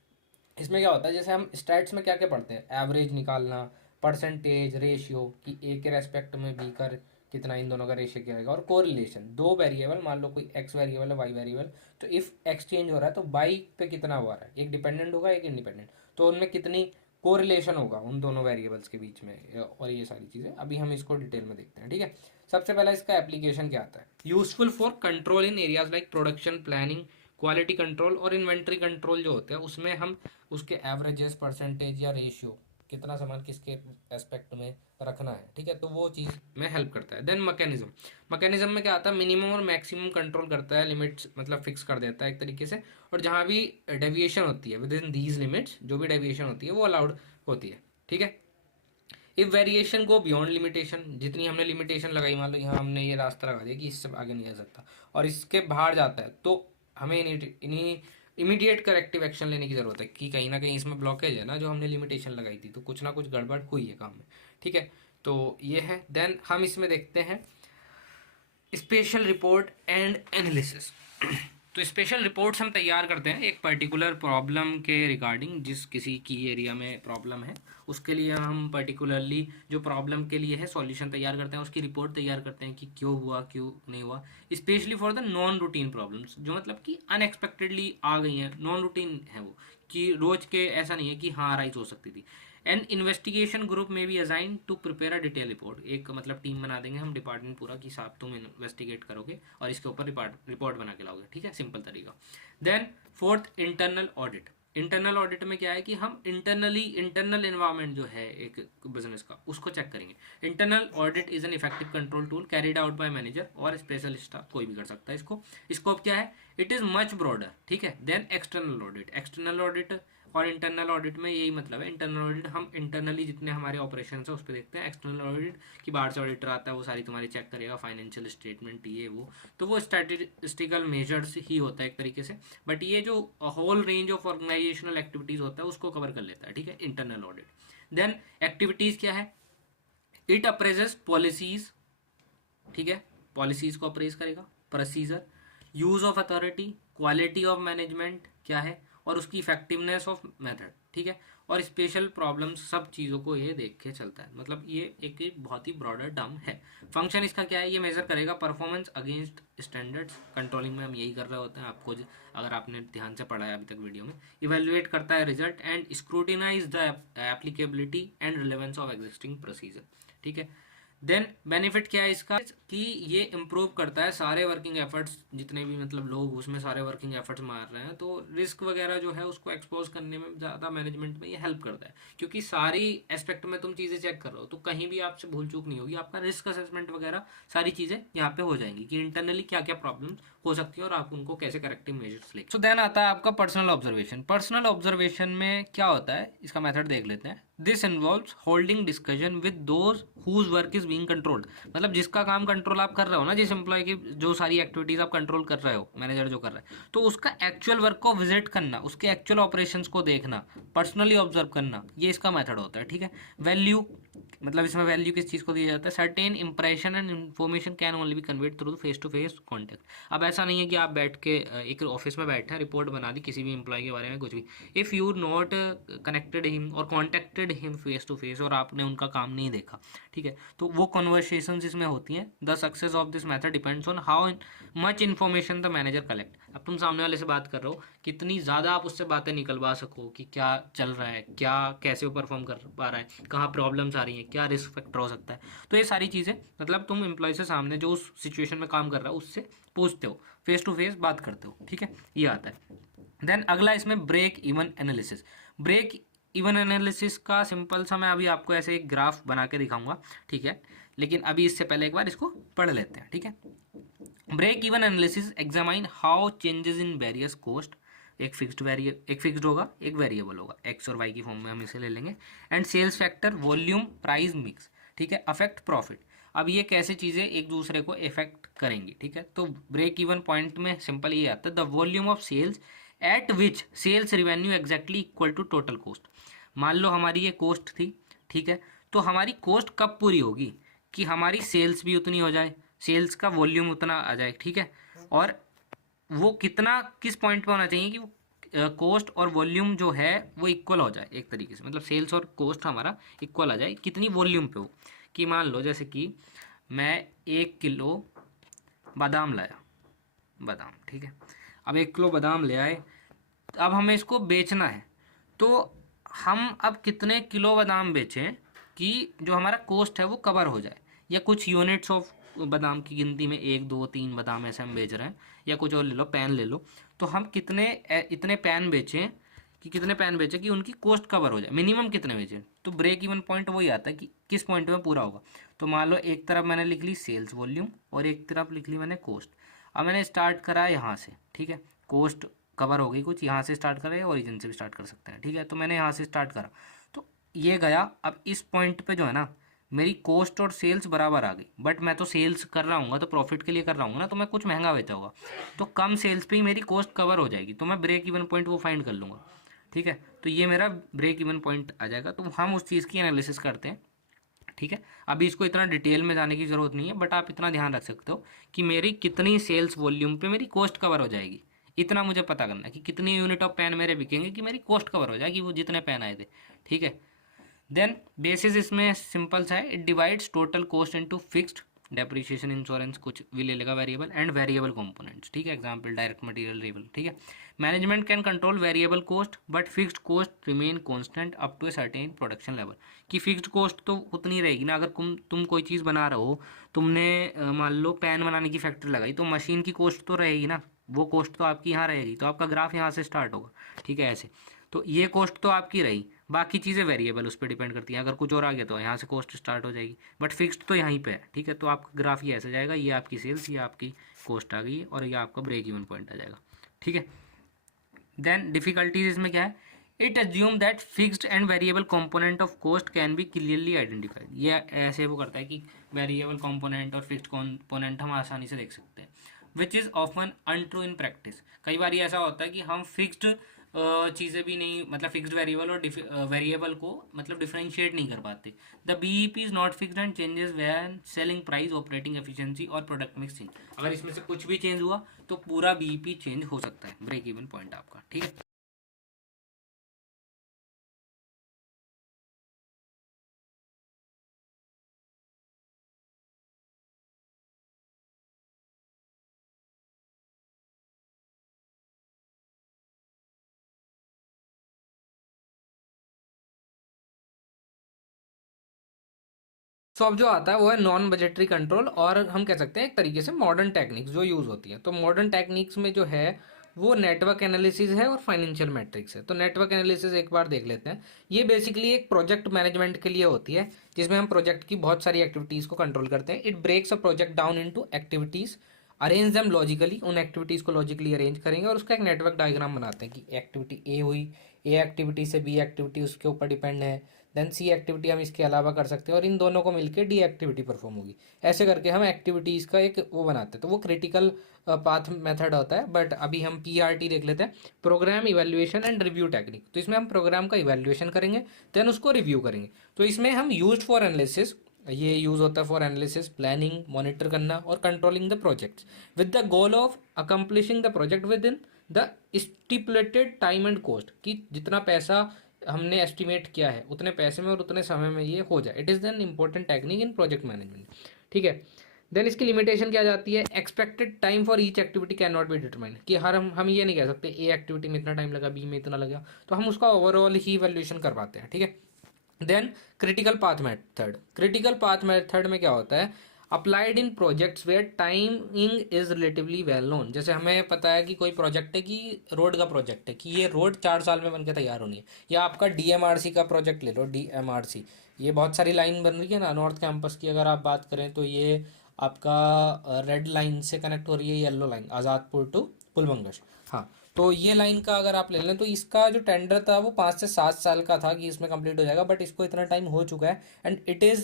इसमें क्या होता है, जैसे हम स्टैट्स में क्या क्या पढ़ते हैं, एवरेज निकालना, परसेंटेज, रेशियो, कि ए के रेस्पेक्ट में बी का कितना, इन दोनों का रेशियो क्या रहेगा। और कोरिलेशन, दो वेरिएबल, मान लो कोई एक्स वेरिएबल है, वाई वेरिएबल, तो इफ एक्स चेंज हो रहा है तो वाई पे कितना हुआ रहा है, एक डिपेंडेंट होगा एक इंडिपेंडेंट, तो उनमें कितनी कोरिलेशन होगा उन दोनों वेरिएबल्स के बीच में। और ये सारी चीज़ें अभी हम इसको डिटेल में देखते हैं, ठीक है। सबसे पहला इसका एप्लीकेशन क्या आता है, useful for control in areas like production planning, quality control और इन्वेंट्री कंट्रोल जो होते हैं, उसमें हम उसके एवरेजेस, परसेंटेज या रेशियो कितना सामान किसके एस्पेक्ट में रखना है, ठीक है, तो वो चीज़ में हेल्प करता है। देन मैकेनिज्म, मैकेनिज्म में क्या आता है, मिनिमम और मैक्सिमम कंट्रोल करता है, लिमिट्स मतलब फिक्स कर देता है एक तरीके से, और जहाँ भी डेविएशन होती है विद इन दीज लिमिट्स, जो भी डेविएशन होती है वो अलाउड होती है, ठीक है। If variation go beyond limitation, जितनी हमने लिमिटेशन लगाई, मान लो यहाँ हमने ये रास्ता लगा दिया कि इससे आगे नहीं जा सकता, और इसके बाहर जाता है, तो हमें इन्हीं इमीडिएट करेक्टिव एक्शन लेने की जरूरत है कि कहीं ना कहीं इसमें ब्लॉकेज है ना, जो हमने लिमिटेशन लगाई थी, तो कुछ ना कुछ गड़बड़ हुई है काम में, ठीक है। तो ये है। देन हम इसमें देखते हैं स्पेशल रिपोर्ट एंड एनालिसिस। तो स्पेशल रिपोर्ट्स हम तैयार करते हैं एक पर्टिकुलर प्रॉब्लम के रिगार्डिंग, जिस किसी की एरिया में प्रॉब्लम है उसके लिए हम पर्टिकुलरली जो प्रॉब्लम के लिए है सॉल्यूशन तैयार करते हैं, उसकी रिपोर्ट तैयार करते हैं कि क्यों हुआ क्यों नहीं हुआ, specially for the non routine problems, जो मतलब कि अनएक्सपेक्टेडली आ गई हैं, नॉन रूटीन है वो, कि रोज के ऐसा नहीं है कि हाँ राइज हो सकती थी। An investigation group may be assign to prepare a detail report, एक मतलब टीम बना देंगे हम डिपार्टमेंट पूरा कि साहब तुम इन्वेस्टिगेट करोगे और इसके ऊपर रिपोर्ट बना के लाओगे, ठीक है, सिंपल तरीका। Then fourth, internal audit. Internal audit में क्या है कि हम इंटरनल एनवायरनमेंट जो है एक बिजनेस का उसको चेक करेंगे। Internal audit is an effective control tool carried out by manager और स्पेशलिस्ट स्टाफ, कोई भी कर सकता है इसको। स्कोप क्या है, इट इज मच ब्रॉडर, ठीक है। Then external audit, external audit और इंटरनल ऑडिट में यही मतलब है, इंटरनल ऑडिट हम इंटरनली जितने हमारे ऑपरेशन है उस पर देखते हैं, एक्सटर्नल ऑडिट की बाहर से ऑडिटर आता है वो सारी तुम्हारी चेक करेगा, फाइनेंशियल स्टेटमेंट ये वो, तो वो स्टैटिस्टिकल मेजर्स ही होता है एक तरीके से, बट ये जो whole range of organisational activities होता है उसको कवर कर लेता है, ठीक है, इंटरनल ऑडिट। देन एक्टिविटीज क्या है, इट अप्रेजेस पॉलिसीज, ठीक है, पॉलिसीज को अप्रेज करेगा, procedure, use of authority, quality of management क्या है, और उसकी इफेक्टिवनेस ऑफ मेथड, ठीक है, और स्पेशल प्रॉब्लम्स, सब चीज़ों को ये देख के चलता है, मतलब ये एक बहुत ही ब्रॉडर टर्म है। फंक्शन इसका क्या है, ये मेजर करेगा परफॉर्मेंस अगेंस्ट स्टैंडर्ड्स, कंट्रोलिंग में हम यही कर रहे होते हैं, आपको अगर आपने ध्यान से पढ़ा है अभी तक वीडियो में। इवेल्युएट करता है result and scrutinise the applicability and relevance of existing procedure, ठीक है। देन बेनिफिट क्या है इसका कि ये इम्प्रूव करता है सारे वर्किंग एफर्ट्स, जितने भी मतलब लोग उसमें सारे वर्किंग एफर्ट्स मार रहे हैं, तो रिस्क वगैरह जो है उसको एक्सपोज करने में ज़्यादा मैनेजमेंट में ये हेल्प करता है, क्योंकि सारी एस्पेक्ट में तुम चीज़ें चेक कर रहे हो तो कहीं भी आपसे भूल चूक नहीं होगी, आपका रिस्क असेसमेंट वगैरह सारी चीज़ें यहाँ पे हो जाएंगी कि इंटरनली क्या क्या प्रॉब्लम हो सकती है और आप उनको कैसे करेक्टिव मेजर्स लेंगे। सो देन आता है आपका पर्सनल ऑब्जर्वेशन। पर्सनल ऑब्जर्वेशन में क्या होता है, इसका मेथड देख लेते हैं। This involves holding discussion with those whose work is being controlled, मतलब जिसका काम कंट्रोल आप कर रहे हो ना, जिस एम्प्लॉय की जो सारी एक्टिविटीज आप कंट्रोल कर रहे हो, मैनेजर जो कर रहा है, तो उसका एक्चुअल वर्क को विजिट करना, उसके एक्चुअल ऑपरेशंस को देखना, पर्सनली ऑब्जर्व करना, ये इसका मेथड होता है, ठीक है। वैल्यू, मतलब इसमें वैल्यू किस चीज़ को दिया जाता है, certain impression and information can only be conveyed through face to face contact. अब ऐसा नहीं है कि आप बैठ के एक ऑफिस में बैठे हैं, रिपोर्ट बना दी किसी भी एम्प्लॉय के बारे में कुछ भी, if you not connected him और contacted him face to face और आपने उनका काम नहीं देखा, ठीक है, तो वो कॉन्वर्सेशन इसमें होती हैं। The success of this method depends on how much information the manager collect. अब तुम सामने वाले से बात कर रहे हो, कितनी ज़्यादा आप उससे बातें निकलवा सको कि क्या चल रहा है, क्या कैसे वो परफॉर्म कर पा रहा है, कहाँ प्रॉब्लम्स आ रही हैं, क्या रिस्क फैक्टर हो सकता है, तो ये सारी चीज़ें मतलब तुम एम्प्लॉय से सामने जो उस सिचुएशन में काम कर रहा है उससे पूछते हो, फेस टू फेस बात करते हो, ठीक है, ये आता है। देन अगला इसमें break even analysis. Break even analysis का सिंपल सा मैं अभी आपको ऐसे एक ग्राफ बना के दिखाऊंगा, ठीक है, लेकिन अभी इससे पहले एक बार इसको पढ़ लेते हैं, ठीक है। Break even analysis examine how changes in various cost, एक फिक्स्ड होगा, एक वेरिएबल होगा, एक्स और वाई की फॉर्म में हम इसे ले लेंगे, and sales factor, volume, price mix, ठीक है, अफेक्ट प्रॉफिट। अब ये कैसे चीज़ें एक दूसरे को इफेक्ट करेंगी, ठीक है, तो ब्रेक इवन पॉइंट में सिंपल ये आता है, the volume of sales at which sales revenue exactly equal to total cost. मान लो हमारी ये कॉस्ट थी, ठीक है, तो हमारी कॉस्ट कब पूरी होगी कि हमारी सेल्स भी उतनी हो जाए, सेल्स का वॉल्यूम उतना आ जाए, ठीक है, और वो कितना किस पॉइंट पे होना चाहिए कि वो कॉस्ट और वॉल्यूम जो है वो इक्वल हो जाए एक तरीके से, मतलब सेल्स और कॉस्ट हमारा इक्वल आ जाए, कितनी वॉल्यूम पे हो, कि मान लो जैसे कि मैं 1 किलो बादाम लाया, बादाम, ठीक है, अब 1 किलो बादाम ले आए, अब हमें इसको बेचना है, तो हम अब कितने किलो बादाम बेचें कि जो हमारा कॉस्ट है वो कवर हो जाए, या कुछ यूनिट्स ऑफ बादाम की गिनती में 1 2 3 बादाम ऐसे हम बेच रहे हैं, या कुछ और ले लो, पैन ले लो, तो हम कितने इतने पैन बेचें कि कितने पेन बेचे कि उनकी कॉस्ट कवर हो जाए, मिनिमम कितने बेचे। तो ब्रेक इवन पॉइंट वही आता है कि किस पॉइंट में पूरा होगा। तो मान लो एक तरफ मैंने लिख ली सेल्स वॉल्यूम और एक तरफ लिख ली मैंने कॉस्ट। अब मैंने स्टार्ट करा यहाँ से, ठीक है, कॉस्ट कवर हो गई कुछ, यहाँ से स्टार्ट करें या ओरिजिन से भी स्टार्ट कर सकते हैं, ठीक है। तो मैंने यहाँ से स्टार्ट करा, तो ये गया। अब इस पॉइंट पे जो है ना मेरी कॉस्ट और सेल्स बराबर आ गई, बट मैं तो सेल्स कर रहा हूँ तो प्रॉफिट के लिए कर रहा हूँ ना, तो मैं कुछ महंगा बेचा होगा, तो कम सेल्स पे ही मेरी कॉस्ट कवर हो जाएगी, तो मैं ब्रेक इवन पॉइंट वो फाइंड कर लूँगा, ठीक है। तो ये मेरा ब्रेक इवन पॉइंट आ जाएगा। तो हम उस चीज़ की एनालिसिस करते हैं, ठीक है। अभी इसको इतना डिटेल में जाने की ज़रूरत नहीं है, बट आप इतना ध्यान रख सकते हो कि मेरी कितनी सेल्स वॉल्यूम पे मेरी कॉस्ट कवर हो जाएगी, इतना मुझे पता करना है कि कितनी यूनिट ऑफ पेन मेरे बिकेंगे कि मेरी कॉस्ट कवर हो जाएगी वो जितने पेन आए थे, ठीक है। देन बेसिस इसमें सिंपल सा है, it divides total cost into fixed, depreciation, insurance कुछ भी ले लेगा वेरिएबल, एंड वेरिएबल कंपोनेंट्स, ठीक है। एग्जांपल डायरेक्ट मटेरियल लेवल, ठीक है। Management can control variable cost but fixed cost remain constant up to a certain production level, कि fixed cost तो उतनी रहेगी ना। अगर तुम कोई चीज़ बना रहे हो, तुमने मान लो पेन बनाने की फैक्ट्री लगाई, तो मशीन की कॉस्ट तो रहेगी ना, वो कॉस्ट तो आपकी यहाँ रहेगी, तो आपका ग्राफ यहाँ से स्टार्ट होगा, ठीक है, ऐसे। तो ये कॉस्ट तो आपकी रही, बाकी चीज़ें वेरिएबल उस पर डिपेंड करती हैं, अगर कुछ और आ गया तो यहाँ से कॉस्ट स्टार्ट हो जाएगी, बट फिक्स्ड तो यहीं पे है, ठीक है। तो आपका ग्राफ ये ऐसे जाएगा, ये आपकी सेल्स, ये आपकी कॉस्ट आ गई और ये आपका ब्रेक इवन पॉइंट आ जाएगा, ठीक है। देन डिफिकल्टीज इसमें क्या है, it assume that fixed and variable component of cost can be clearly identified, ये ऐसे वो करता है कि वेरिएबल कंपोनेंट और फिक्स्ड कंपोनेंट हम आसानी से देख सकते हैं, which is often untrue in practice. कई बार ऐसा होता है कि हम फिक्स्ड चीज़ें भी नहीं, मतलब फिक्स्ड वेरिएबल और वेरिएबल को मतलब डिफरेंशिएट नहीं कर पाते। The BEP is not fixed and changes when selling price, operating efficiency और प्रोडक्ट मिक्स चेंज। अगर इसमें से कुछ भी चेंज हुआ तो पूरा बीईपी चेंज हो सकता है, ब्रेक इवन पॉइंट आपका, ठीक है। तो अब जो आता है वो है नॉन बजटरी कंट्रोल, और हम कह सकते हैं एक तरीके से मॉडर्न टेक्निक्स जो यूज़ होती हैं। तो मॉडर्न टेक्निक्स में जो है वो नेटवर्क एनालिसिस है और फाइनेंशियल मैट्रिक्स है। तो नेटवर्क एनालिसिस एक बार देख लेते हैं। ये बेसिकली एक प्रोजेक्ट मैनेजमेंट के लिए होती है, जिसमें हम प्रोजेक्ट की बहुत सारी एक्टिविटीज़ को कंट्रोल करते हैं। It breaks a project down into activities, arrange them logically, उन एक्टिविटीज़ को लॉजिकली अरेंज करेंगे और उसका एक नेटवर्क डायग्राम बनाते हैं कि एक्टिविटी ए हुई, ए एक्टिविटी से बी एक्टिविटी उसके ऊपर डिपेंड है, देन सी एक्टिविटी हम इसके अलावा कर सकते हैं और इन दोनों को मिलकर डी एक्टिविटी परफॉर्म होगी। ऐसे करके हम एक्टिविटीज़ का एक वो बनाते हैं। तो वो क्रिटिकल पाथ मेथड होता है। बट अभी हम पीआरटी देख लेते हैं, program evaluation and review technique. तो इसमें हम प्रोग्राम का इवैल्यूएशन करेंगे, देन उसको रिव्यू करेंगे। तो इसमें हम यूज फॉर एनालिसिस, ये यूज़ होता है फॉर एनालिसिस, प्लानिंग, मॉनिटर करना और controlling the projects with the goal of accomplishing the project with in the stipulated time and cost, कि जितना पैसा हमने एस्टिमेट किया है उतने पैसे में और उतने समय में ये हो जाए। It is an important technique in project management, ठीक है। देन इसकी लिमिटेशन क्या जाती है, expected time for each activity can not be determined, कि हर हम ये नहीं कह सकते ए एक्टिविटी में इतना टाइम लगा, बी में इतना लगा, तो हम उसका ओवरऑल ही वैल्यूएशन कर पाते हैं, ठीक है। Then critical path method, critical path method में क्या होता है, applied in projects where timing is relatively well known. जैसे हमें पता है कि कोई प्रोजेक्ट है, कि रोड का प्रोजेक्ट है, कि ये रोड 4 साल में बनकर तैयार होनी है, या आपका डीएमआरसी का प्रोजेक्ट ले लो, डीएमआरसी, ये बहुत सारी लाइन बन रही है ना नॉर्थ कैंपस की, अगर आप बात करें तो ये आपका रेड लाइन से कनेक्ट हो रही है, येलो लाइन आज़ादपुर टू पुलमंगश, हाँ। तो ये लाइन का अगर आप ले लें तो इसका जो टेंडर था वो 5 से 7 साल का था कि इसमें कंप्लीट हो जाएगा, बट इसको इतना टाइम हो चुका है and it is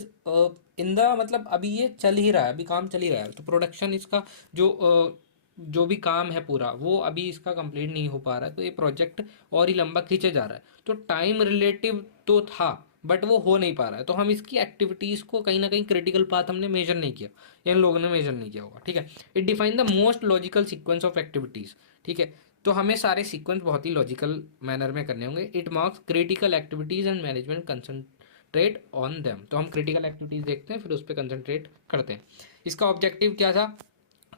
in the मतलब अभी ये चल ही रहा है, अभी काम चल ही रहा है। तो प्रोडक्शन इसका जो भी काम है पूरा वो अभी इसका कंप्लीट नहीं हो पा रहा है, तो ये प्रोजेक्ट और ही लंबा खींचे जा रहा है। तो टाइम रिलेटिव तो था बट वो हो नहीं पा रहा है, तो हम इसकी एक्टिविटीज़ को कहीं ना कहीं क्रिटिकल पाथ हमने मेजर नहीं किया, इन लोगों ने मेजर नहीं किया होगा, ठीक है। It define the most logical sequence of activities, ठीक है। तो हमें सारे सीक्वेंस बहुत ही लॉजिकल मैनर में करने होंगे। It marks critical activities and management concentrate on them. तो हम क्रिटिकल एक्टिविटीज़ देखते हैं फिर उस पर कंसंट्रेट करते हैं। इसका ऑब्जेक्टिव क्या था,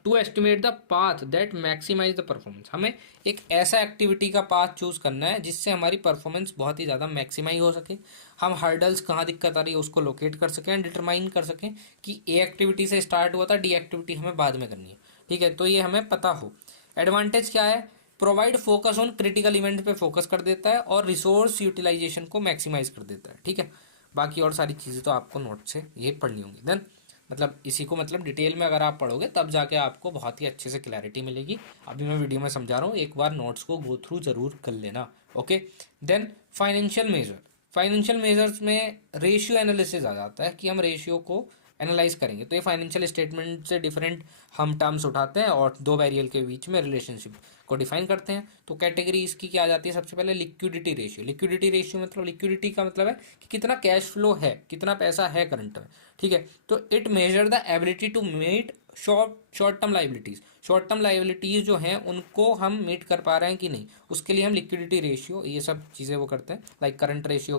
to estimate the path that maximise the performance. हमें एक ऐसा एक्टिविटी का पाथ चूज करना है जिससे हमारी परफॉर्मेंस बहुत ही ज़्यादा मैक्सिमाइज हो सके, हम हर्डल्स कहाँ दिक्कत आ रही है उसको लोकेट कर सकें एंड डिटरमाइन कर सकें कि ए एक्टिविटी से स्टार्ट हुआ था, डी एक्टिविटी हमें बाद में करनी है, ठीक है। तो ये हमें पता हो। एडवांटेज क्या है, provide focus on critical event पे फोकस कर देता है और रिसोर्स यूटिलाइजेशन को मैक्सिमाइज कर देता है, ठीक है। बाकी और सारी चीज़ें तो आपको नोट से ये पढ़नी होंगी। देन मतलब इसी को मतलब डिटेल में अगर आप पढ़ोगे तब जाके आपको बहुत ही अच्छे से क्लैरिटी मिलेगी। अभी मैं वीडियो में समझा रहा हूँ, एक बार नोट्स को गो थ्रू जरूर कर लेना, okay. Then financial measure, financial measures में रेशियो एनालिसिस आ जाता है कि हम रेशियो को एनालाइज करेंगे। तो ये फाइनेंशियल स्टेटमेंट से डिफरेंट हम टर्म्स उठाते हैं और दो वेरिएबल के बीच में रिलेशनशिप को डिफाइन करते हैं। तो कैटेगरी इसकी क्या आ जाती है, सबसे पहले लिक्विडिटी रेशियो। लिक्विडिटी रेशियो मतलब लिक्विडिटी का मतलब है कि कितना कैश फ्लो है, कितना पैसा है करंट में, ठीक है। तो it measure the ability to meet short term liabilities. Short term liabilities जो हैं उनको हम मीट कर पा रहे हैं कि नहीं, उसके लिए हम लिक्विडिटी रेशियो ये सब चीज़ें वो करते हैं, like current ratio,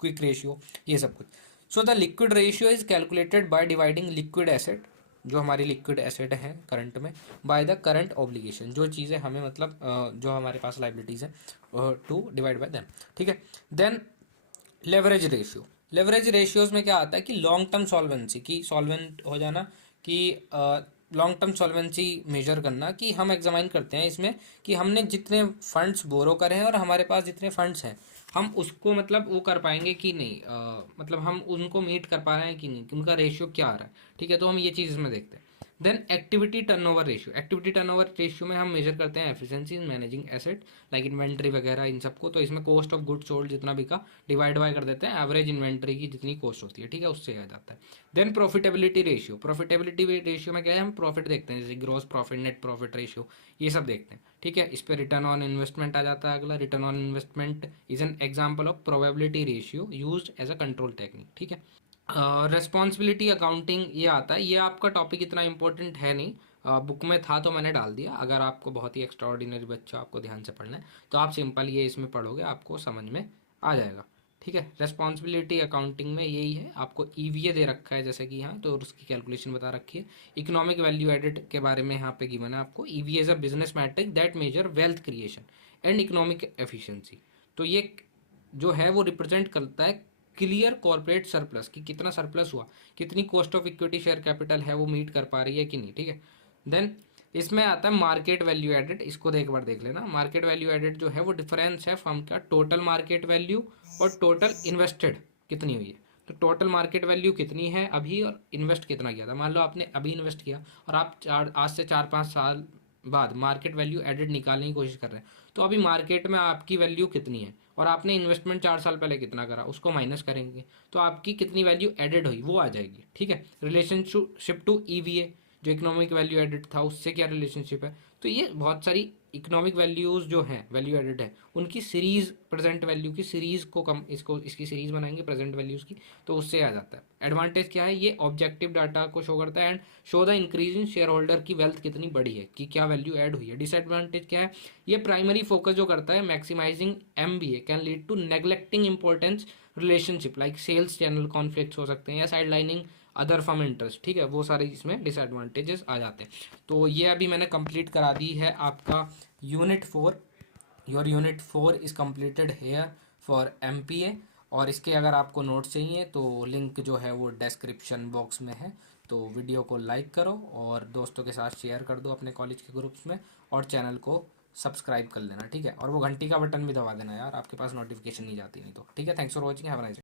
quick ratio, ये सब कुछ। So the liquid ratio is calculated by dividing liquid asset, जो हमारी लिक्विड एसेट है करंट में, बाय द करंट ऑब्लिगेशन, जो चीज़ें हमें मतलब जो हमारे पास लाइबिलिटीज़ हैं टू डिवाइड बाय देम, ठीक है। Then leverage ratio, leverage ratios में क्या आता है कि लॉन्ग टर्म सॉल्वेंसी की, सॉल्वेंट हो जाना कि लॉन्ग टर्म सॉल्वेंसी मेजर करना, कि हम एग्जामाइन करते हैं इसमें कि हमने जितने फंड्स बोरो करे हैं और हमारे पास जितने फंड्स हैं हम उसको मतलब वो कर पाएंगे कि नहीं, मतलब हम उनको मीट कर पा रहे हैं कि नहीं, कि उनका रेशियो क्या आ रहा है, ठीक है। तो हम ये चीज़ इसमें देखते हैं। Then activity turnover ratio, activity turnover ratio में हम मेजर करते हैं efficiency in managing asset, like inventory वगैरह इन सबको। तो इसमें कॉस्ट ऑफ गुड सोल्ड जितना बिका डिवाइड बाय कर देते हैं एवरेज इन्वेंट्री की जितनी कॉस्ट होती है, ठीक है, उससे आ जाता है। Then profitability ratio, profitability ratio में क्या है, हम प्रॉफिट देखते हैं, जैसे gross profit, net profit ratio, ये सब देखते हैं, ठीक है। इस पर रिटर्न ऑन इन्वेस्टमेंट आ जाता है अगला। Return on investment is an example of probability ratio use as a control technique, ठीक है। रेस्पॉन्सिबिलिटी अकाउंटिंग ये आता है, ये आपका टॉपिक इतना इंपॉर्टेंट है नहीं, बुक में था तो मैंने डाल दिया। अगर आपको बहुत ही एक्स्ट्रा ऑर्डिनरी बच्चा, आपको ध्यान से पढ़ना है तो आप सिंपल ये इसमें पढ़ोगे, आपको समझ में आ जाएगा, ठीक है। रेस्पॉन्सिबिलिटी अकाउंटिंग में यही है, आपको ईवीए दे रखा है जैसे कि यहाँ, तो उसकी कैलकुलेशन बता रखी है। इकोनॉमिक वैल्यू एडेड के बारे में यहाँ पे गिवन है आपको। EVA is a business metric that measure wealth creation and economic efficiency. तो ये जो है वो रिप्रेजेंट करता है क्लियर कॉर्पोरेट सरप्लस, कि कितना सरप्लस हुआ, कितनी cost of equity share capital है वो मीट कर पा रही है कि नहीं, ठीक है। देन इसमें आता है मार्केट वैल्यू एडेड, इसको एक बार देख लेना। मार्केट वैल्यू एडेड जो है वो डिफरेंस है फर्म का टोटल मार्केट वैल्यू और टोटल इन्वेस्टेड कितनी हुई है। तो टोटल मार्केट वैल्यू कितनी है अभी और इन्वेस्ट कितना किया था। मान लो आपने अभी इन्वेस्ट किया और आप आज से 4-5 साल बाद मार्केट वैल्यू एडेड निकालने की कोशिश कर रहे हैं, तो अभी मार्केट में आपकी वैल्यू कितनी है और आपने इन्वेस्टमेंट 4 साल पहले कितना करा, उसको माइनस करेंगे तो आपकी कितनी वैल्यू एडेड हुई वो आ जाएगी, ठीक है। रिलेशनशिप टू ईवीए, जो इकोनॉमिक वैल्यू एडेड था उससे क्या रिलेशनशिप है। तो ये बहुत सारी इकोनॉमिक वैल्यूज़ जो हैं वैल्यू एडेड है उनकी सीरीज़, प्रेजेंट वैल्यू की सीरीज़ को कम, इसको इसकी सीरीज़ बनाएंगे प्रेजेंट वैल्यूज़ की, तो उससे आ जाता है। एडवांटेज क्या है, ये ऑब्जेक्टिव डाटा को शो करता है and show the increase in share holder की वेल्थ कितनी बड़ी है, कि क्या वैल्यू ऐड हुई है। डिसएडवांटेज क्या है, ये प्राइमरी फोकस जो करता है maximising MBA can lead to neglecting importance relationship, like sales channel conflicts हो सकते हैं या sidelining other firm interest, ठीक है, वो सारे इसमें डिसएडवांटेजेस आ जाते हैं। तो ये अभी मैंने कंप्लीट करा दी है आपका unit 4। Your unit 4 is completed here for MPa. और इसके अगर आपको नोट्स चाहिए तो लिंक जो है वो डिस्क्रिप्शन बॉक्स में है। तो वीडियो को लाइक करो और दोस्तों के साथ शेयर कर दो अपने कॉलेज के ग्रुप्स में, और चैनल को सब्सक्राइब कर लेना, ठीक है। और वो घंटी का बटन भी दबा देना यार, आपके पास नोटिफिकेशन नहीं जाती नहीं तो, ठीक है। Thanks for watching, have a nice day.